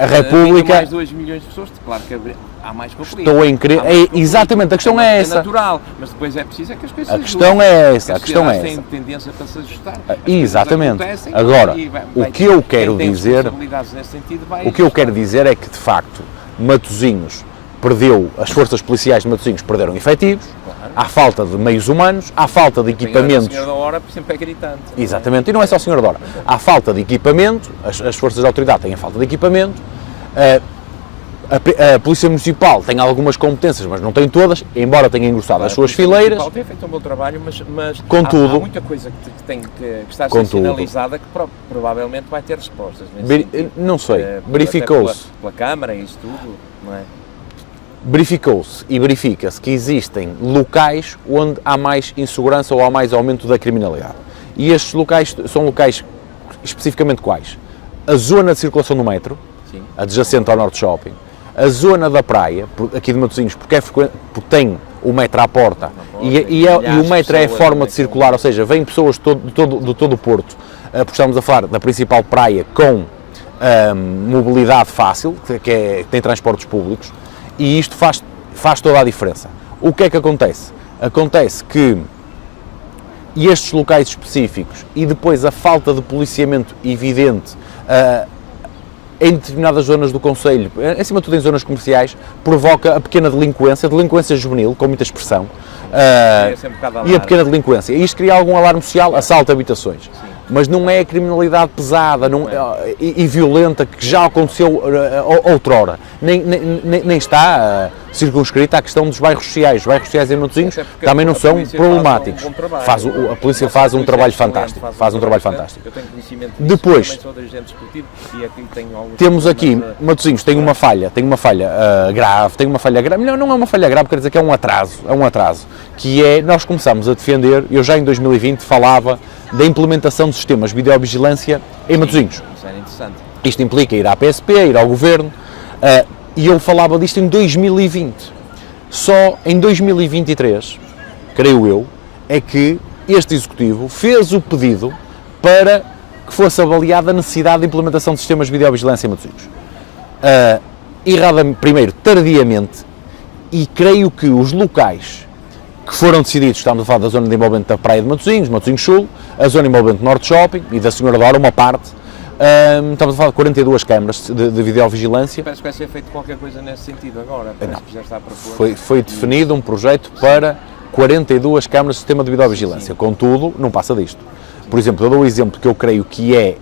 A República... mais 2 milhões de pessoas, claro que há mais conflito. Estou em crer. Exatamente, a questão é essa. É natural, mas depois é preciso que as coisas A questão é essa, a questão é essa. Têm tendência para se ajustar. Exatamente. Agora, o que eu quero dizer, o que eu quero dizer é que, de facto, Matosinhos perdeu, as forças policiais de Matosinhos perderam efetivos, há falta de meios humanos, há falta de equipamentos. O senhor da hora, por exemplo, é gritante. Exatamente, e não é só o senhor da hora. Há falta de equipamento, as forças de autoridade têm a falta de equipamento, a Polícia Municipal tem algumas competências, mas não tem todas, embora tenha engrossado as suas fileiras. A Polícia Municipal tem feito um bom trabalho, mas contudo, há muita coisa que está a ser sinalizada que provavelmente vai ter respostas. Não sei, verificou-se. Pela Câmara e isso tudo, não é? Verificou-se e verifica-se que existem locais onde há mais insegurança ou há mais aumento da criminalidade. E estes locais são locais especificamente quais? A zona de circulação do metro, sim, adjacente ao Norte Shopping, a zona da praia, aqui de Matosinhos, porque tem o metro à porta e o metro é a forma de circular, ou seja, vêm pessoas de todo o Porto, porque estamos a falar da principal praia com mobilidade fácil, que tem transportes públicos, e isto faz toda a diferença. O que é que acontece? Acontece que estes locais específicos e depois a falta de policiamento evidente em determinadas zonas do concelho, em cima de tudo em zonas comerciais, provoca a pequena delinquência juvenil, com muita expressão, e a pequena delinquência. E isto cria algum alarme social, assalto a habitações. Sim. Mas não é a criminalidade pesada e violenta que já aconteceu outrora. Nem está circunscrita à questão dos bairros sociais. Os bairros sociais em Matosinhos também não são problemáticos. A polícia faz um trabalho fantástico. Eu tenho conhecimento disso, depois, também sou dirigente esportivo e aqui tenho alguns temos aqui, Matosinhos tem uma falha grave, não é uma falha grave, quer dizer que é um atraso, que é, nós começamos a defender, eu já em 2020 falava da implementação de sistemas de videovigilância em Matosinhos. Isso era interessante. Isto implica ir à PSP, ir ao Governo, e eu falava disto em 2020. Só em 2023, creio eu, é que este Executivo fez o pedido para que fosse avaliada a necessidade de implementação de sistemas de videovigilância em Matosinhos. Primeiro, tardiamente, e creio que os locais que foram decididos, estamos a falar da zona de envolvimento da Praia de Matosinhos, Matosinhos Sul, a zona de envolvimento do Norte Shopping e da Senhora da Hora, uma parte, estamos a falar de 42 câmaras de videovigilância. Parece que vai ser feito qualquer coisa nesse sentido agora, parece que já está a propor. Foi definido um projeto para 42 câmaras de sistema de videovigilância, contudo, não passa disto. Por exemplo, eu dou o exemplo que eu creio que é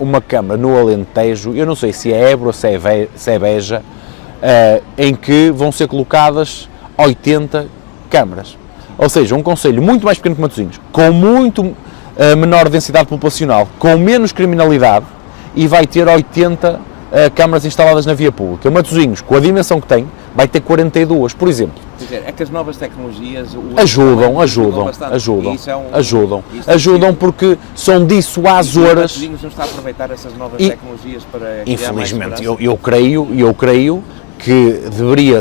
uma câmara no Alentejo, eu não sei se é Évora ou se é Beja, em que vão ser colocadas 80 câmaras. Ou seja, um concelho muito mais pequeno que Matosinhos, com muito menor densidade populacional, com menos criminalidade, e vai ter 80 câmaras instaladas na via pública. Matosinhos, com a dimensão que tem, vai ter 42, por exemplo. Quer dizer, é que as novas tecnologias ajudam porque são dissuasoras. Matosinhos não está a aproveitar essas novas tecnologias para infelizmente, eu creio que deveria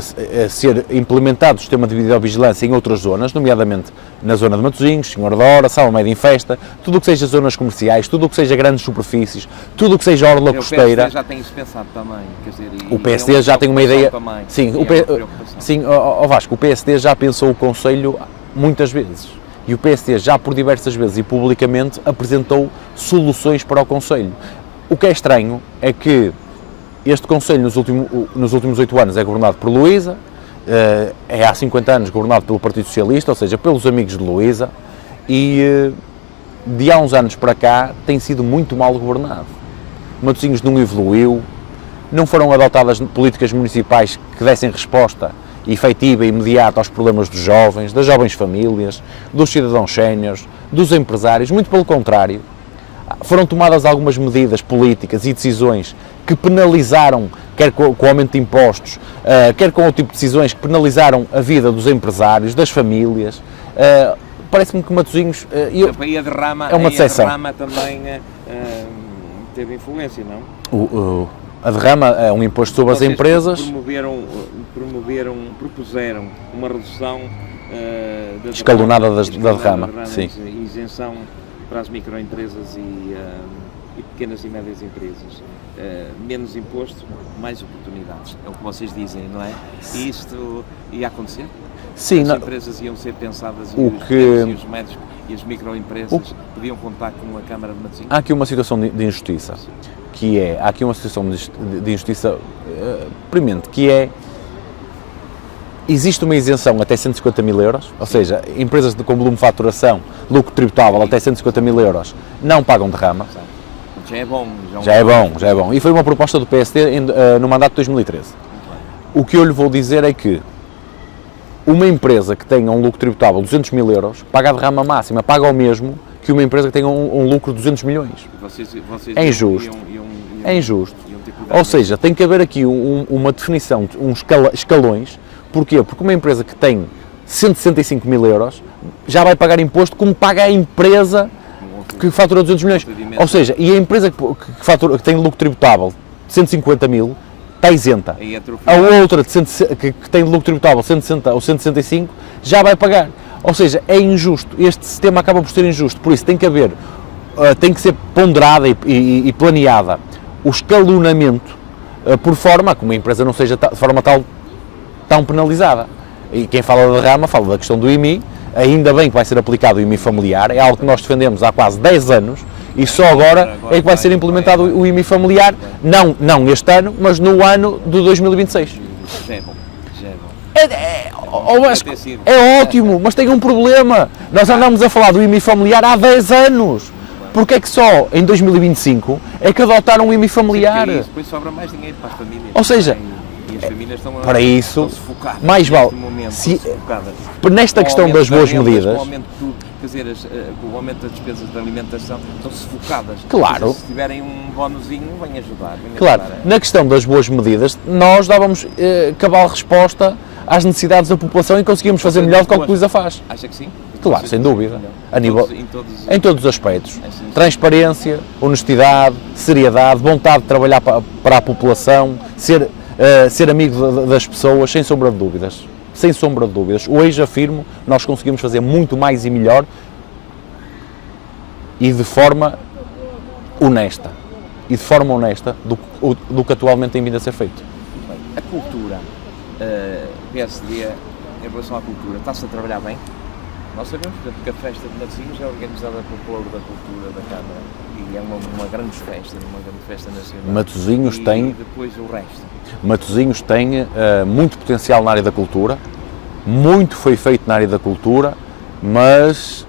ser implementado o sistema de videovigilância em outras zonas, nomeadamente na zona de Matosinhos, Senhora da Hora, Sala Média em Festa, tudo o que seja zonas comerciais, tudo o que seja grandes superfícies, tudo o que seja orla costeira. O PSD já tem isso pensado também, quer dizer, o PSD já tem uma ideia. Sim, Vasco, o PSD já pensou o Conselho muitas vezes. E o PSD já por diversas vezes e publicamente apresentou soluções para o Conselho. O que é estranho é que este Conselho, nos últimos 8 anos, é governado por Luísa, é há 50 anos governado pelo Partido Socialista, ou seja, pelos amigos de Luísa, e de há uns anos para cá tem sido muito mal governado. Matosinhos não evoluiu, não foram adotadas políticas municipais que dessem resposta efetiva e imediata aos problemas dos jovens, das jovens famílias, dos cidadãos séniores, dos empresários, muito pelo contrário. Foram tomadas algumas medidas políticas e decisões que penalizaram, quer com o aumento de impostos, quer com outro tipo de decisões que penalizaram a vida dos empresários, das famílias. Parece-me que Matosinhos é uma decepção. A derrama também teve influência, não? A derrama é um imposto sobre as empresas. Propuseram uma redução escalonada da derrama. Sim. Isenção para as microempresas e pequenas e médias empresas. Menos imposto, mais oportunidades. É o que vocês dizem, não é? E isto ia acontecer? Sim, as empresas iam ser pensadas e os médios e as microempresas podiam contar com a Câmara de Matosinhos? Há aqui uma situação de injustiça, há aqui uma situação de injustiça premente, que é, existe uma isenção até 150 mil euros, ou seja, empresas com volume de faturação, lucro tributável até 150 mil euros, não pagam derrama. Já é bom. Já é bom. E foi uma proposta do PSD no mandato de 2013. O que eu lhe vou dizer é que uma empresa que tenha um lucro tributável de 200 mil euros paga a derrama máxima, paga o mesmo que uma empresa que tenha um lucro de 200 milhões. É injusto. É injusto. Ou seja, tem que haver aqui uma definição, uns escalões. Porquê? Porque uma empresa que tem 165 mil euros já vai pagar imposto como paga a empresa que fatura 200 milhões. Ou seja, e a empresa que tem lucro tributável de 150 mil está isenta. A outra que tem lucro tributável 160 ou 165 já vai pagar. Ou seja, é injusto. Este sistema acaba por ser injusto. Por isso tem que haver, tem que ser ponderada e planeada o escalonamento por forma a que uma empresa não seja de forma tão penalizada. E quem fala da derrama fala da questão do IMI. Ainda bem que vai ser aplicado o IMI familiar, é algo que nós defendemos há quase 10 anos e só agora é que vai ser implementado o IMI familiar, não este ano, mas no ano de 2026. Já é bom. É ótimo, mas tem um problema. Nós andamos a falar do IMI familiar há 10 anos. Porque é que só em 2025 é que adotaram o IMI familiar? Depois sobra mais dinheiro para as famílias. Ou seja, e as famílias estão para isso, sufocadas, mais vale, nesta questão das boas medidas, com o aumento de tudo, quer dizer, com o aumento das despesas de alimentação, estão sufocadas. Claro. Se tiverem um bonuzinho, vem ajudar. Claro, na questão das boas medidas, nós dávamos cabal resposta às necessidades da população e conseguimos fazer melhor do que o que a Luísa faz. Acha que sim? Claro, sem dúvida. Em todos os aspectos. Transparência, honestidade, seriedade, vontade de trabalhar para a população, ser amigo das pessoas, sem sombra de dúvidas. Sem sombra de dúvidas. Hoje afirmo, nós conseguimos fazer muito mais e melhor e de forma honesta. E de forma honesta do que atualmente tem vindo a ser feito. A cultura, PSD, em relação à cultura, está-se a trabalhar bem? Nós sabemos que a festa de Matosinhos é organizada pelo Polo da Cultura da Câmara e é uma grande festa nacional. Matosinhos tem... E depois o resto. Matosinhos tem muito potencial na área da cultura, muito foi feito na área da cultura, mas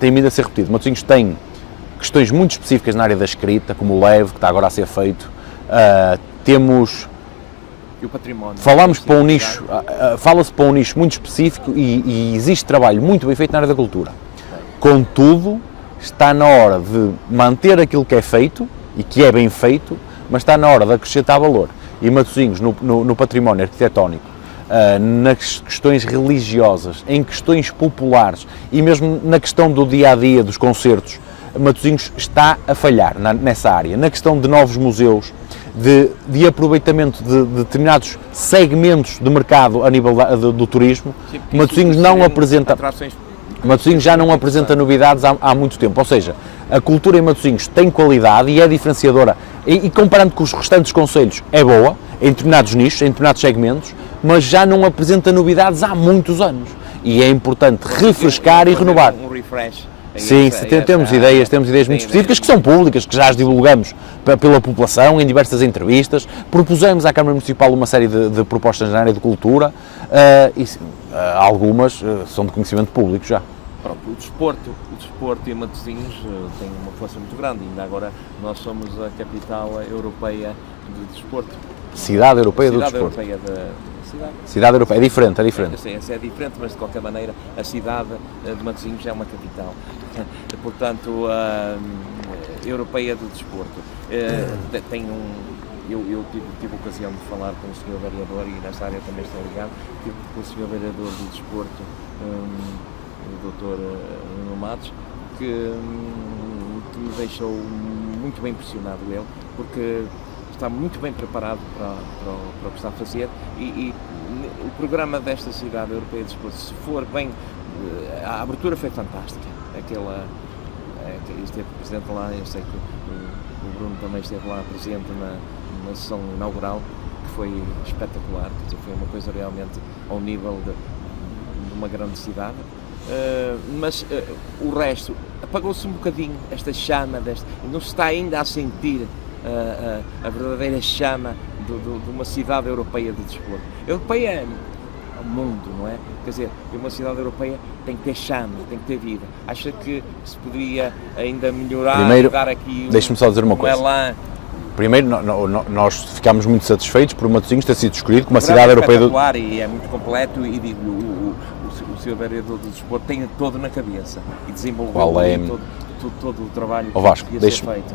tem vindo a ser repetido. Matosinhos tem questões muito específicas na área da escrita, como o LEV, que está agora a ser feito. Temos... E o património. Fala-se para um nicho muito específico e existe trabalho muito bem feito na área da cultura. Contudo, está na hora de manter aquilo que é feito e que é bem feito, mas está na hora de acrescentar valor. E Matosinhos, no património arquitetónico, nas questões religiosas, em questões populares e mesmo na questão do dia-a-dia dos concertos, Matosinhos está a falhar nessa área. Na questão de novos museus, de aproveitamento de determinados segmentos de mercado a nível do turismo, Matosinhos não apresenta... Matosinhos já não apresenta novidades há muito tempo, ou seja, a cultura em Matosinhos tem qualidade e é diferenciadora e comparando com os restantes concelhos é boa, em determinados nichos, em determinados segmentos, mas já não apresenta novidades há muitos anos e é importante refrescar e renovar. Um refresh. Sim, temos ideias muito específicas que são públicas, que já as divulgamos pela população em diversas entrevistas. Propusemos à Câmara Municipal uma série de propostas na área de cultura e algumas são de conhecimento público já. Pronto, o desporto em Matosinhos tem uma força muito grande. Ainda agora nós somos a capital europeia de desporto. Cidade Europeia do Desporto. Cidade Europeia, é diferente. É diferente, mas de qualquer maneira a cidade de Matosinhos é uma capital. Portanto, Europeia do Desporto. Eu tive a ocasião de falar com o Sr. Vereador e nesta área também estou ligado, tive com o Sr. Vereador do Desporto, o Dr. Nuno Matos, que me deixou muito bem impressionado ele, porque está muito bem preparado para o que está a fazer e o programa desta Cidade Europeia de Desporto, se for bem, a abertura foi fantástica, que esteve presente lá, eu sei que o Bruno também esteve lá presente na sessão inaugural, que foi espetacular, quer dizer, foi uma coisa realmente ao nível de uma grande cidade. Mas o resto, apagou-se um bocadinho esta chama, não se está ainda a sentir a verdadeira chama de uma cidade europeia de desporto. Europeia é o mundo, não é? Quer dizer, uma cidade europeia tem que ter chama, tem que ter vida. Acha que se poderia ainda melhorar? Primeiro, dar aqui deixe-me só dizer uma coisa. Elan. Primeiro, nós ficámos muito satisfeitos por Matosinhos ter sido escolhido como uma cidade europeia do... E é muito completo e digo, o Sr. Vereador do Desporto tem todo na cabeça e desenvolveu todo o trabalho que ia ser feito.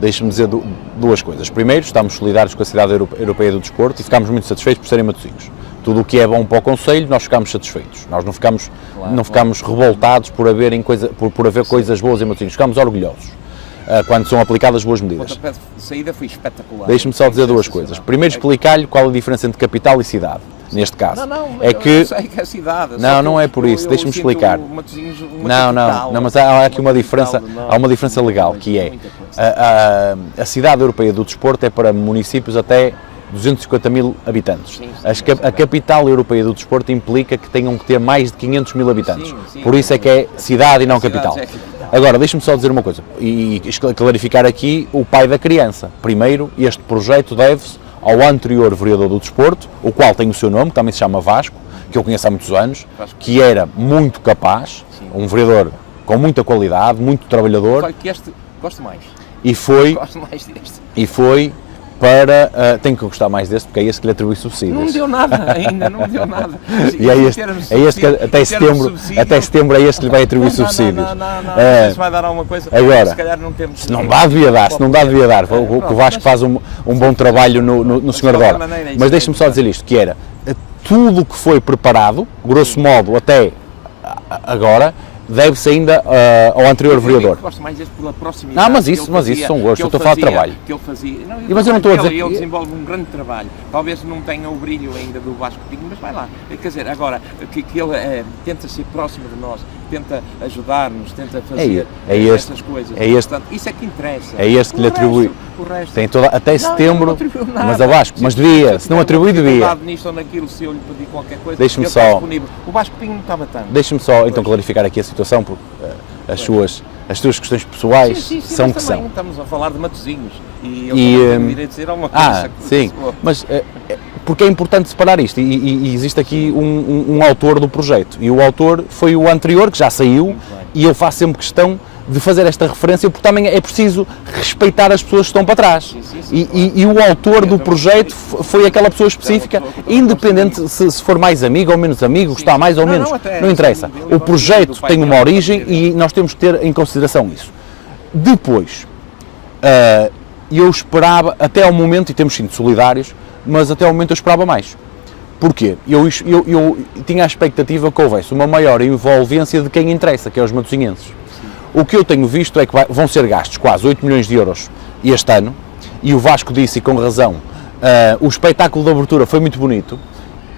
Deixe-me dizer duas coisas. Primeiro, estamos solidários com a cidade europeia do desporto e ficámos muito satisfeitos por serem Matosinhos. Tudo o que é bom para o Conselho, nós ficamos satisfeitos. Nós não ficamos revoltados por haver coisas boas em Matosinhos. Ficamos orgulhosos quando são aplicadas boas medidas. O pontapé de saída foi espetacular. Deixe-me só dizer duas coisas. Primeiro, explicar-lhe qual a diferença entre capital e cidade, neste caso. Eu sei que é cidade. Não é por isso. Deixe-me explicar. Não, mas há aqui uma diferença, há uma diferença legal, que é a cidade europeia do desporto é para municípios até 250 mil habitantes. A capital europeia do desporto implica que tenham que ter mais de 500 mil habitantes. Por isso é que é cidade e não capital. Agora, deixe-me só dizer uma coisa e clarificar aqui o pai da criança. Primeiro, este projeto deve-se ao anterior vereador do desporto, o qual tem o seu nome, que também se chama Vasco, que eu conheço há muitos anos, que era muito capaz, um vereador com muita qualidade, muito trabalhador. Só que este gosto mais. Gosto mais deste. E foi para... tenho que gostar mais deste, porque é esse que lhe atribui subsídios. Não me deu nada ainda, não me deu nada. E é este que até setembro é este que lhe vai atribuir subsídios. Isso vai dar alguma coisa. Agora, se calhar não temos... Se não dá, devia dar. O Vasco faz um bom trabalho no Senhor Dora. Mas deixe-me só dizer isto, que era tudo o que foi preparado, grosso modo, até agora, deve-se ainda ao anterior vereador. Gosto mais deste pela proximidade. Mas isso são gostos, eu estou a falar de trabalho. Que ele fazia. Mas eu não estou a dizer que ele desenvolve um grande trabalho. Talvez não tenha o brilho ainda do Vasco Pinho, mas vai lá. Quer dizer, agora, que ele tenta ser próximo de nós, tenta ajudar-nos, tenta fazer estas coisas. Portanto, isso é que interessa. É este que lhe atribui. O resto, tem até setembro, mas a Vasco, mas devia, se não atribui, devia. Nisto ou naquilo, se eu lhe pedir qualquer coisa, deixe-me só. O Vasco Pinho não estava tanto. Deixe-me só então clarificar aqui a situação, porque as suas questões pessoais são que são. Estamos a falar de Matosinhos e eu tenho direito de dizer alguma coisa. Sim, mas porque é importante separar isto e existe aqui um autor do projeto e o autor foi o anterior, que já saiu, e eu faço sempre questão de fazer esta referência, porque também é preciso respeitar as pessoas que estão para trás. E o autor do projeto foi aquela pessoa específica, independente se for mais amigo ou menos amigo, gostar mais ou menos, não interessa. O projeto tem uma origem e nós temos que ter em consideração isso. Depois, eu esperava, até ao momento, e temos sido solidários, mas até ao momento eu esperava mais. Porquê? Eu tinha a expectativa que houvesse uma maior envolvência de quem interessa, que é os matosinhenses. O que eu tenho visto é que vão ser gastos quase 8 milhões de euros este ano, e o Vasco disse, e com razão, o espetáculo de abertura foi muito bonito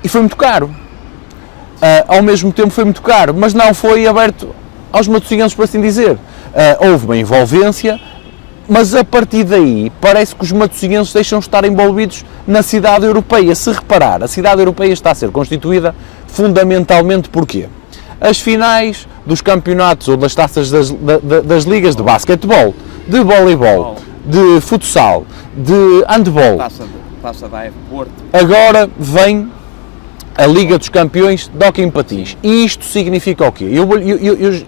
e foi muito caro. Ao mesmo tempo foi muito caro, mas não foi aberto aos matosinhenses, por assim dizer. Houve uma envolvência, mas a partir daí parece que os matosinhenses deixam de estar envolvidos na cidade europeia. Se reparar, a cidade europeia está a ser constituída fundamentalmente por quê? As finais dos campeonatos ou das taças das ligas de basquetebol, de voleibol, de futsal, de handball. Taça da Porto. Agora vem a Liga dos Campeões de Hóquei em Patins. E isto significa o quê? Eu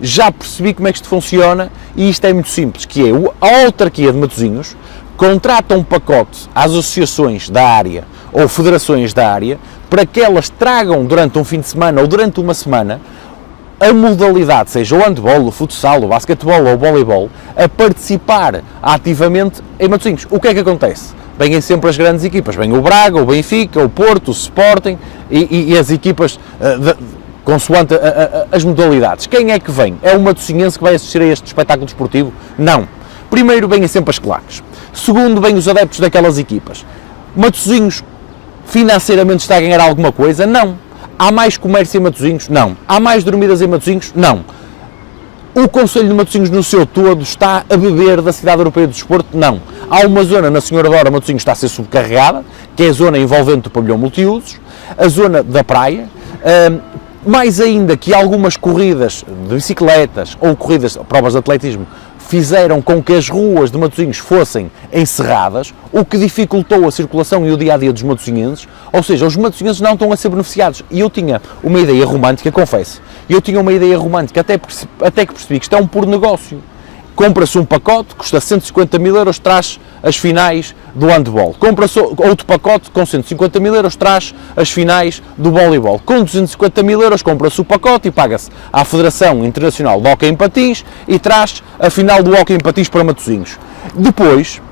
já percebi como é que isto funciona e isto é muito simples, que é a autarquia de Matosinhos contrata um pacote às associações da área ou federações da área para que elas tragam durante um fim de semana ou durante uma semana a modalidade, seja o handball, o futsal, o basquetebol ou o voleibol, a participar ativamente em Matosinhos. O que é que acontece? Vêm sempre as grandes equipas, vem o Braga, o Benfica, o Porto, o Sporting e as equipas consoante as modalidades. Quem é que vem? É o matosinhense que vai assistir a este espetáculo desportivo? Não. Primeiro vêm sempre as claques. Segundo, vêm os adeptos daquelas equipas. Matosinhos financeiramente está a ganhar alguma coisa? Não. Há mais comércio em Matosinhos? Não. Há mais dormidas em Matosinhos? Não. O Concelho de Matosinhos no seu todo está a beber da Cidade Europeia do Desporto? Não. Há uma zona na Senhora Dora Matosinhos que está a ser subcarregada, que é a zona envolvente do pavilhão multiusos, a zona da praia, mais ainda que algumas corridas de bicicletas ou provas de atletismo, fizeram com que as ruas de Matosinhos fossem encerradas, o que dificultou a circulação e o dia-a-dia dos matosinhenses, ou seja, os matosinhenses não estão a ser beneficiados. E eu tinha uma ideia romântica, confesso, até que percebi que isto é um puro negócio. Compra-se um pacote, custa 150 mil euros, traz as finais do handball. Compra-se outro pacote com 150 mil euros, traz as finais do voleibol. Com 250 mil euros compra-se o pacote e paga-se à Federação Internacional de Hóquei em Patins e traz a final do Hóquei em Patins para Matosinhos. Depois,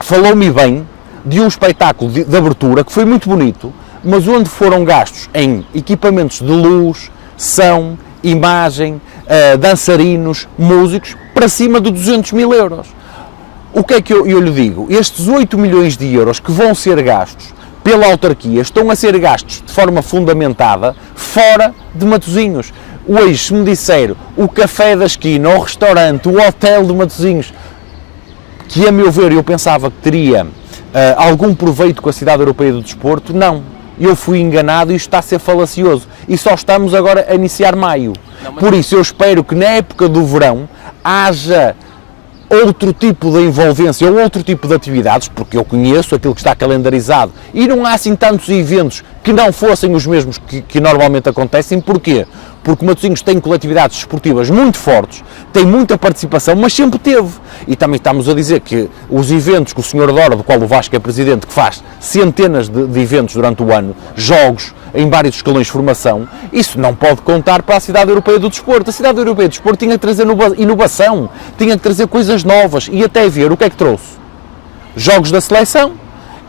falou-me bem de um espetáculo de abertura que foi muito bonito, mas onde foram gastos em equipamentos de luz, som, imagem, dançarinos, músicos, para cima de 200 mil euros. O que é que eu lhe digo? Estes 8 milhões de euros que vão ser gastos pela autarquia estão a ser gastos de forma fundamentada fora de Matosinhos. Hoje, se me disser o café da esquina, o restaurante, o hotel de Matosinhos, que a meu ver eu pensava que teria algum proveito com a Cidade Europeia do Desporto, não. Eu fui enganado e isto está a ser falacioso. E só estamos agora a iniciar maio. Por isso eu espero que na época do verão haja outro tipo de envolvência ou outro tipo de atividades, porque eu conheço aquilo que está calendarizado e não há assim tantos eventos que não fossem os mesmos que normalmente acontecem. Porquê? Porque Matosinhos tem coletividades desportivas muito fortes, tem muita participação, mas sempre teve. E também estamos a dizer que os eventos que o Sr. Dora, do qual o Vasco é presidente, que faz centenas de eventos durante o ano, jogos em vários escalões de formação, isso não pode contar para a Cidade Europeia do Desporto. A Cidade Europeia do Desporto tinha que trazer inovação, tinha que trazer coisas novas e até ver o que é que trouxe. Jogos da seleção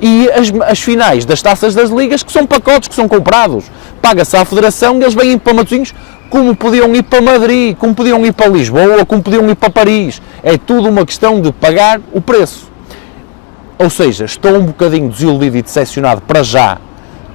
e as finais das taças das ligas, que são pacotes que são comprados. Paga-se à Federação e eles vêm para Matosinhos como podiam ir para Madrid, como podiam ir para Lisboa, como podiam ir para Paris. É tudo uma questão de pagar o preço. Ou seja, estou um bocadinho desiludido e decepcionado para já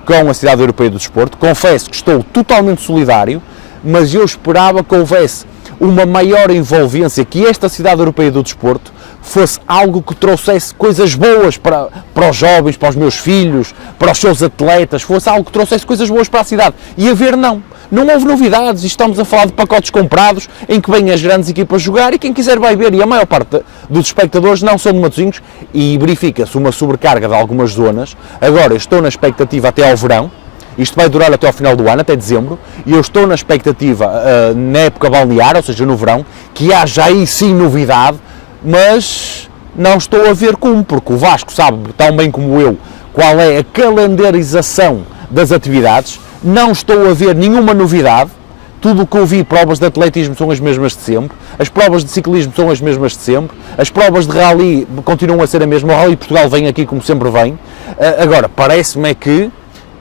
com a Cidade Europeia do Desporto. Confesso que estou totalmente solidário, mas eu esperava que houvesse uma maior envolvência, que esta Cidade Europeia do Desporto fosse algo que trouxesse coisas boas para os jovens, para os meus filhos, para os seus atletas, fosse algo que trouxesse coisas boas para a cidade. E a ver, não houve novidades, e estamos a falar de pacotes comprados, em que vêm as grandes equipas jogar, e quem quiser vai ver, e a maior parte dos espectadores não são de Matosinhos, e verifica-se uma sobrecarga de algumas zonas. Agora, eu estou na expectativa até ao verão, isto vai durar até ao final do ano, até dezembro, e eu estou na expectativa, na época balnear, ou seja, no verão, que haja aí sim novidade, mas não estou a ver como, porque o Vasco sabe tão bem como eu qual é a calendarização das atividades. Não estou a ver nenhuma novidade. Tudo o que eu vi, provas de atletismo são as mesmas de sempre, as provas de ciclismo são as mesmas de sempre, as provas de rally continuam a ser a mesma, o Rally Portugal vem aqui como sempre vem. Agora, parece-me é que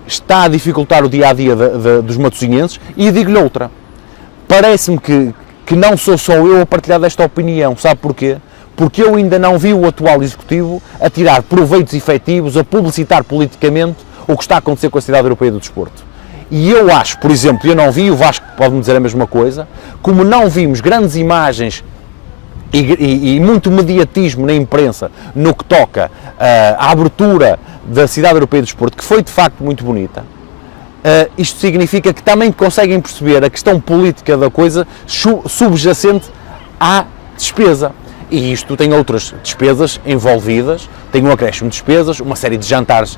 está a dificultar o dia-a-dia dos matosinhenses, e digo-lhe outra, parece-me que não sou só eu a partilhar desta opinião. Sabe porquê? Porque eu ainda não vi o atual Executivo a tirar proveitos efetivos, a publicitar politicamente o que está a acontecer com a Cidade Europeia do Desporto. E eu acho, por exemplo, eu não vi, o Vasco pode-me dizer a mesma coisa, como não vimos grandes imagens e muito mediatismo na imprensa no que toca à abertura da Cidade Europeia do Desporto, que foi de facto muito bonita. Isto significa que também conseguem perceber a questão política da coisa subjacente à despesa. E isto tem outras despesas envolvidas, tem um acréscimo de despesas, uma série de jantares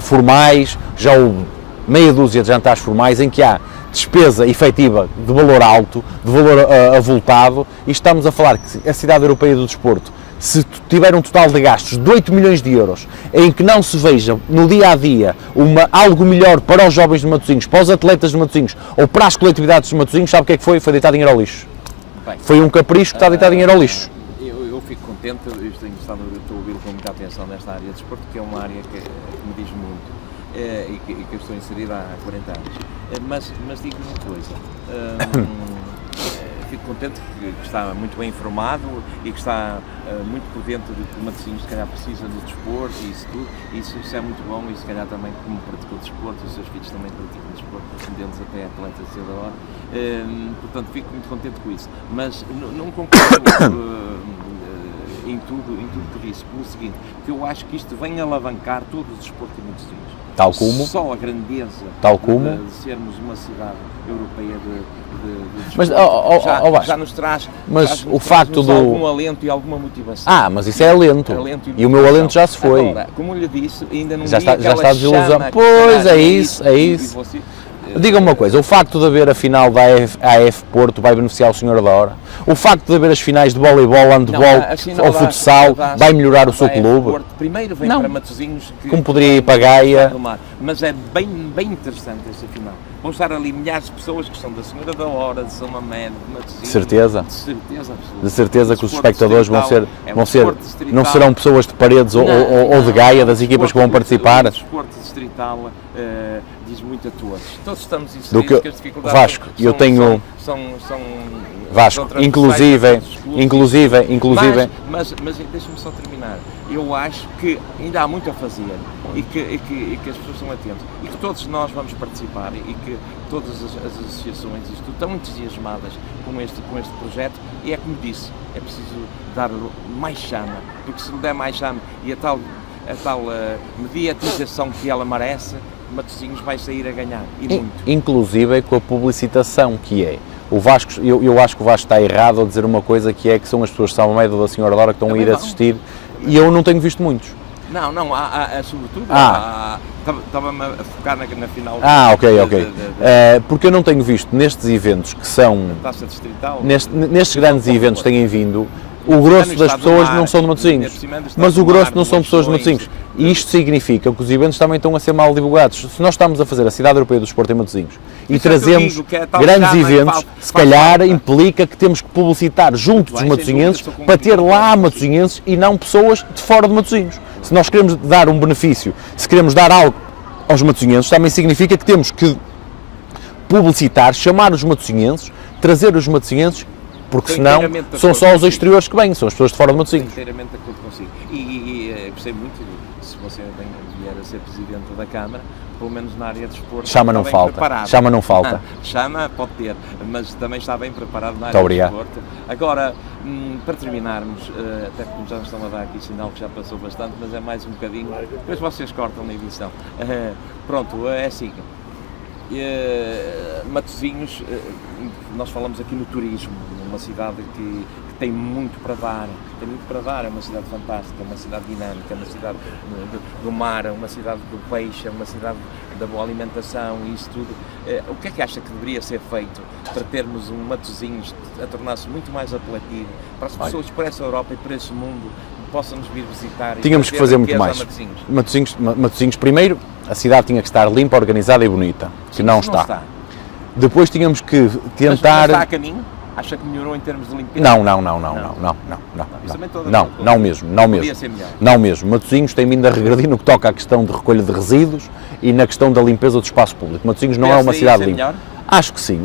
formais, já houve meia dúzia de jantares formais em que há despesa efetiva de valor alto, de valor avultado, e estamos a falar que a Cidade Europeia do Desporto, se tiver um total de gastos de 8 milhões de euros, em que não se veja no dia-a-dia algo melhor para os jovens de Matosinhos, para os atletas de Matosinhos ou para as coletividades de Matosinhos, sabe o que é que foi? Foi deitar dinheiro ao lixo. Bem, foi um capricho que está a deitar dinheiro ao lixo. Eu fico contente, estou a ouvir com muita atenção nesta área de desporto, que é uma área que me diz muito e que eu estou inserida há 40 anos. Mas digo-me uma coisa, fico contente que está muito bem informado e que está muito por dentro do que o Matosinhos se calhar precisa do desporto e isso tudo. Isso é muito bom e se calhar também como praticou desporto, os seus filhos também praticam desporto, um deles até é atleta de cedo da hora. Portanto, fico muito contente com isso. Mas não concordo em tudo que disse, pelo seguinte, que eu acho que isto vem alavancar todo o desporto em Matosinhos. Tal como? Só a grandeza de sermos uma cidade europeia de desporto mas, já nos traz, o facto do algum alento e alguma motivação. Mas isso é alento. E o meu alento já se foi. Agora, como eu lhe disse, ainda não já está desilusão. Pois, é isso. Diga-me uma coisa, o facto de haver a final da AF Porto vai beneficiar o Senhor da Hora? O facto de haver as finais de voleibol, handball ou futsal vai melhorar o seu clube? Porto, primeiro vem para Matosinhos, como poderia ir para Gaia. Mas é bem interessante essa final. Vão estar ali milhares de pessoas que são da Senhora da Hora, de São Mamede, de Matosinhos. De certeza? De certeza absoluta. De certeza que os espectadores não serão pessoas de Paredes ou de Gaia, das equipas que vão participar? O desporto distrital diz muito a todos. Todos estamos inseridos que as dificuldades Vasco, eu tenho... Vasco, inclusive... Mas deixa-me só terminar. Eu acho que ainda há muito a fazer e que as pessoas estão atentas e que todos nós vamos participar e que todas as associações estão entusiasmadas com este projeto e é como disse, é preciso dar mais chama, porque se lhe der mais chama e a tal mediatização que ela merece, Matosinhos vai sair a ganhar, e muito. Inclusive com a publicitação que é. O Vasco, eu acho que o Vasco está errado a dizer uma coisa que é que são as pessoas que são a meio da Senhora da Hora que estão a ir assistir e eu não tenho visto muitos. Não, sobretudo, estava-me a focar na final. Ok. Porque eu não tenho visto nestes eventos que são... Taça distrital. Nestes grandes eventos que têm vindo, o grosso das pessoas não são de Matosinhos, mas o grosso não são pessoas de Matosinhos. E isto significa que os eventos também estão a ser mal divulgados. Se nós estamos a fazer a Cidade Europeia do Desporto em Matosinhos e trazemos grandes eventos, se calhar implica que temos que publicitar junto dos matosinhenses para ter lá matosinhenses e não pessoas de fora de Matosinhos. Se nós queremos dar um benefício, se queremos dar algo aos matosinhenses, também significa que temos que publicitar, chamar os matosinhenses, trazer os matosinhenses, porque senão são só os exteriores que vêm, são as pessoas de fora de Matosinhos. Inteiramente de acordo consigo. E gostei muito, se você vier a ser Presidente da Câmara, pelo menos na área de desporto, Chama não falta. Chama pode ter, mas também está bem preparado na área de desporto. Agora, para terminarmos, até porque já nos estão a dar aqui sinal que já passou bastante, mas é mais um bocadinho, depois vocês cortam na edição. Pronto, é assim. Matosinhos, nós falamos aqui no turismo, uma cidade que tem muito para dar, é uma cidade fantástica, é uma cidade dinâmica, é uma cidade do mar, é uma cidade do peixe, é uma cidade da boa alimentação e isso tudo. O que é que acha que deveria ser feito para termos um Matosinhos a tornar-se muito mais apelativo, para as pessoas por essa Europa e por esse mundo possam-nos vir visitar? Tínhamos que fazer muito mais. Matosinhos, primeiro, a cidade tinha que estar limpa, organizada e bonita, que não está. Depois tínhamos que tentar... Mas está a caminho? Acha que melhorou em termos de limpeza? Não mesmo. Matosinhos tem vindo a regredir no que toca à questão de recolha de resíduos e na questão da limpeza do espaço público. Matosinhos não é uma cidade limpa. Melhor? Acho que sim.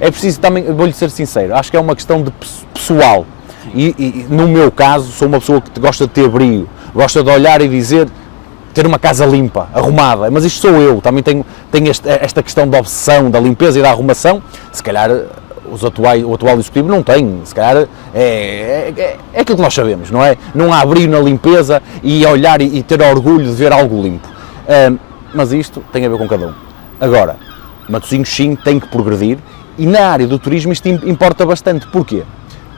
É preciso também, vou-lhe ser sincero, acho que é uma questão de pessoal. E no meu caso, sou uma pessoa que gosta de ter brio, gosta de olhar e dizer, ter uma casa limpa, arrumada, mas isto sou eu, também tenho esta questão da obsessão, da limpeza e da arrumação, se calhar o atual executivo não tem, se calhar é aquilo que nós sabemos, não é? Não há brilho na limpeza e olhar e ter orgulho de ver algo limpo, mas isto tem a ver com cada um. Agora, Matosinhos sim tem que progredir e na área do turismo isto importa bastante, porquê?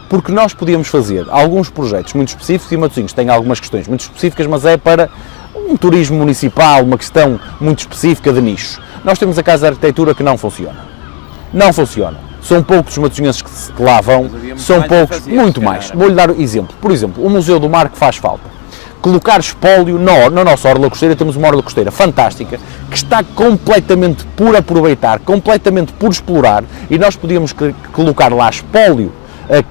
Porque nós podíamos fazer alguns projetos muito específicos e Matosinhos tem algumas questões muito específicas, mas é para um turismo municipal, uma questão muito específica de nichos. Nós temos a Casa de Arquitetura que não funciona. São poucos os matosinhenses que lá vão, são poucos, muito mais. Vou-lhe dar exemplo. Por exemplo, o Museu do Mar que faz falta. Colocar espólio na nossa orla costeira, temos uma orla costeira fantástica, que está completamente por aproveitar, completamente por explorar, e nós podíamos colocar lá espólio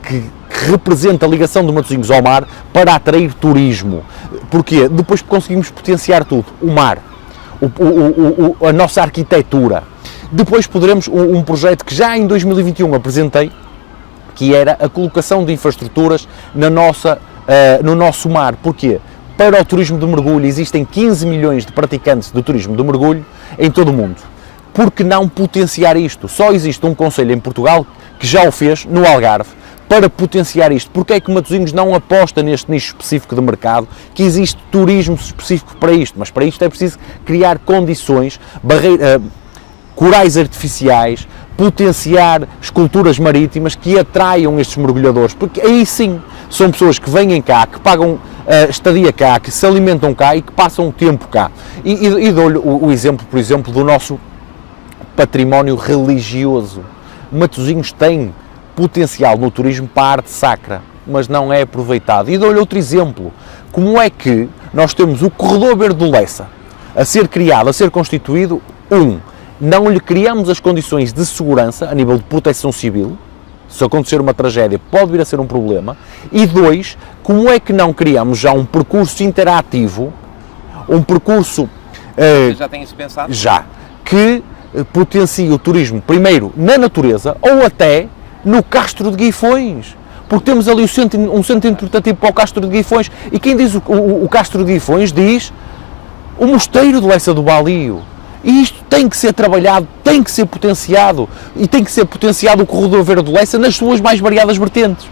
que representa a ligação de Matosinhos ao mar para atrair turismo. Porquê? Depois conseguimos potenciar tudo. O mar, a nossa arquitetura. Depois poderemos, um projeto que já em 2021 apresentei, que era a colocação de infraestruturas no nosso mar. Porquê? Para o turismo de mergulho existem 15 milhões de praticantes do turismo de mergulho em todo o mundo. Por que não potenciar isto? Só existe um concelho em Portugal que já o fez, no Algarve, para potenciar isto. Porque é que Matosinhos não aposta neste nicho específico de mercado, que existe turismo específico para isto? Mas para isto é preciso criar condições, corais artificiais, potenciar esculturas marítimas que atraiam estes mergulhadores, porque aí sim são pessoas que vêm cá, que pagam estadia cá, que se alimentam cá e que passam o tempo cá. E dou-lhe o exemplo, por exemplo, do nosso património religioso. Matosinhos tem potencial no turismo para a arte sacra, mas não é aproveitado. E dou-lhe outro exemplo. Como é que nós temos o Corredor Verde do Lessa a ser criado, a ser constituído? Não lhe criamos as condições de segurança a nível de proteção civil. Se acontecer uma tragédia pode vir a ser um problema. E 2, como é que não criamos já um percurso interativo, um percurso... já tem isso pensado? Já. Que potencia o turismo, primeiro, na natureza ou até no Castro de Guifões. Porque temos ali um centro interpretativo para o Castro de Guifões. E quem diz o Castro de Guifões diz o Mosteiro de Lessa do Balio. E isto tem que ser trabalhado, tem que ser potenciado, e tem que ser potenciado o Corredor Verde do Lessa nas suas mais variadas vertentes.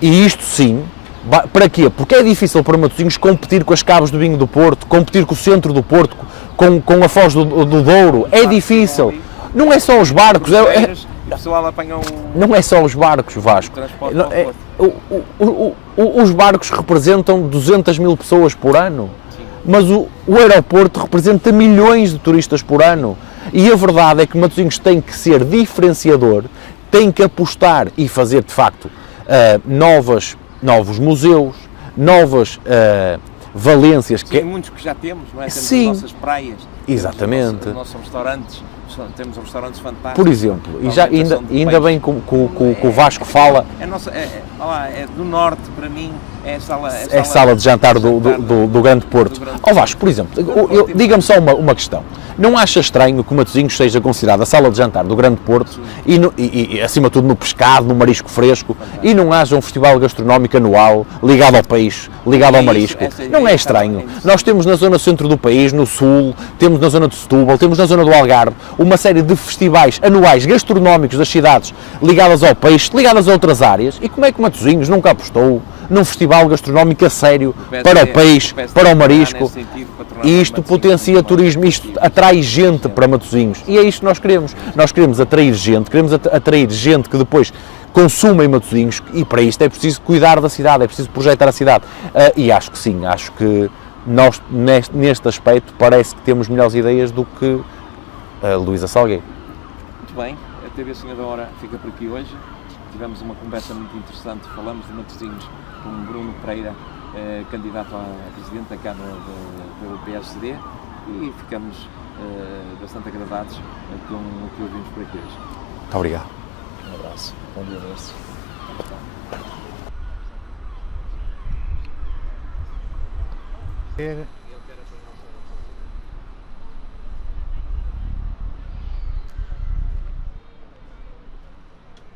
E isto sim, para quê? Porque é difícil para Matosinhos competir com as Cabos do Vinho do Porto, competir com o centro do Porto, com a Foz do Douro, é difícil. Não é só os barcos, não é só os barcos, Vasco. Os barcos representam 200 mil pessoas por ano. Mas o aeroporto representa milhões de turistas por ano. E a verdade é que Matosinhos tem que ser diferenciador, tem que apostar e fazer, de facto, novos museus, novas valências. Sim, muitos que já temos, não é? Temos Sim. as nossas praias, exatamente. os nossos restaurantes, temos restaurantes fantásticos. Por exemplo, e ainda bem que o Vasco fala... É do norte, para mim, é a sala de jantar do Grande Porto. Vasco, por exemplo, diga-me só uma questão. Não acha estranho que o Matosinhos seja considerado a sala de jantar do Grande Porto e acima de tudo no pescado, no marisco fresco, e não haja um festival gastronómico anual ligado ao peixe, ligado ao marisco? Não é estranho. Nós temos na zona centro do país, no sul, temos na zona de Setúbal, temos na zona do Algarve, uma série de festivais anuais gastronómicos das cidades ligadas ao peixe, ligadas a outras áreas. E como é que Matosinhos nunca apostou num festival gastronómico a sério para o peixe, para o marisco? E isto potencia turismo, isto atrai gente para Matosinhos. E é isto que nós queremos. Nós queremos atrair gente que depois consuma em Matosinhos, e para isto é preciso cuidar da cidade, é preciso projetar a cidade. E acho que sim, acho que nós, neste aspecto, parece que temos melhores ideias do que a Luísa Salgueiro. Muito bem, a TV Senhor da Hora fica por aqui hoje. Tivemos uma conversa muito interessante, falamos de Matosinhos com Bruno Pereira, candidato a presidente da Câmara pelo PSD, e ficamos bastante agradados com o que ouvimos por aqui hoje. Muito obrigado. Um abraço, bom dia a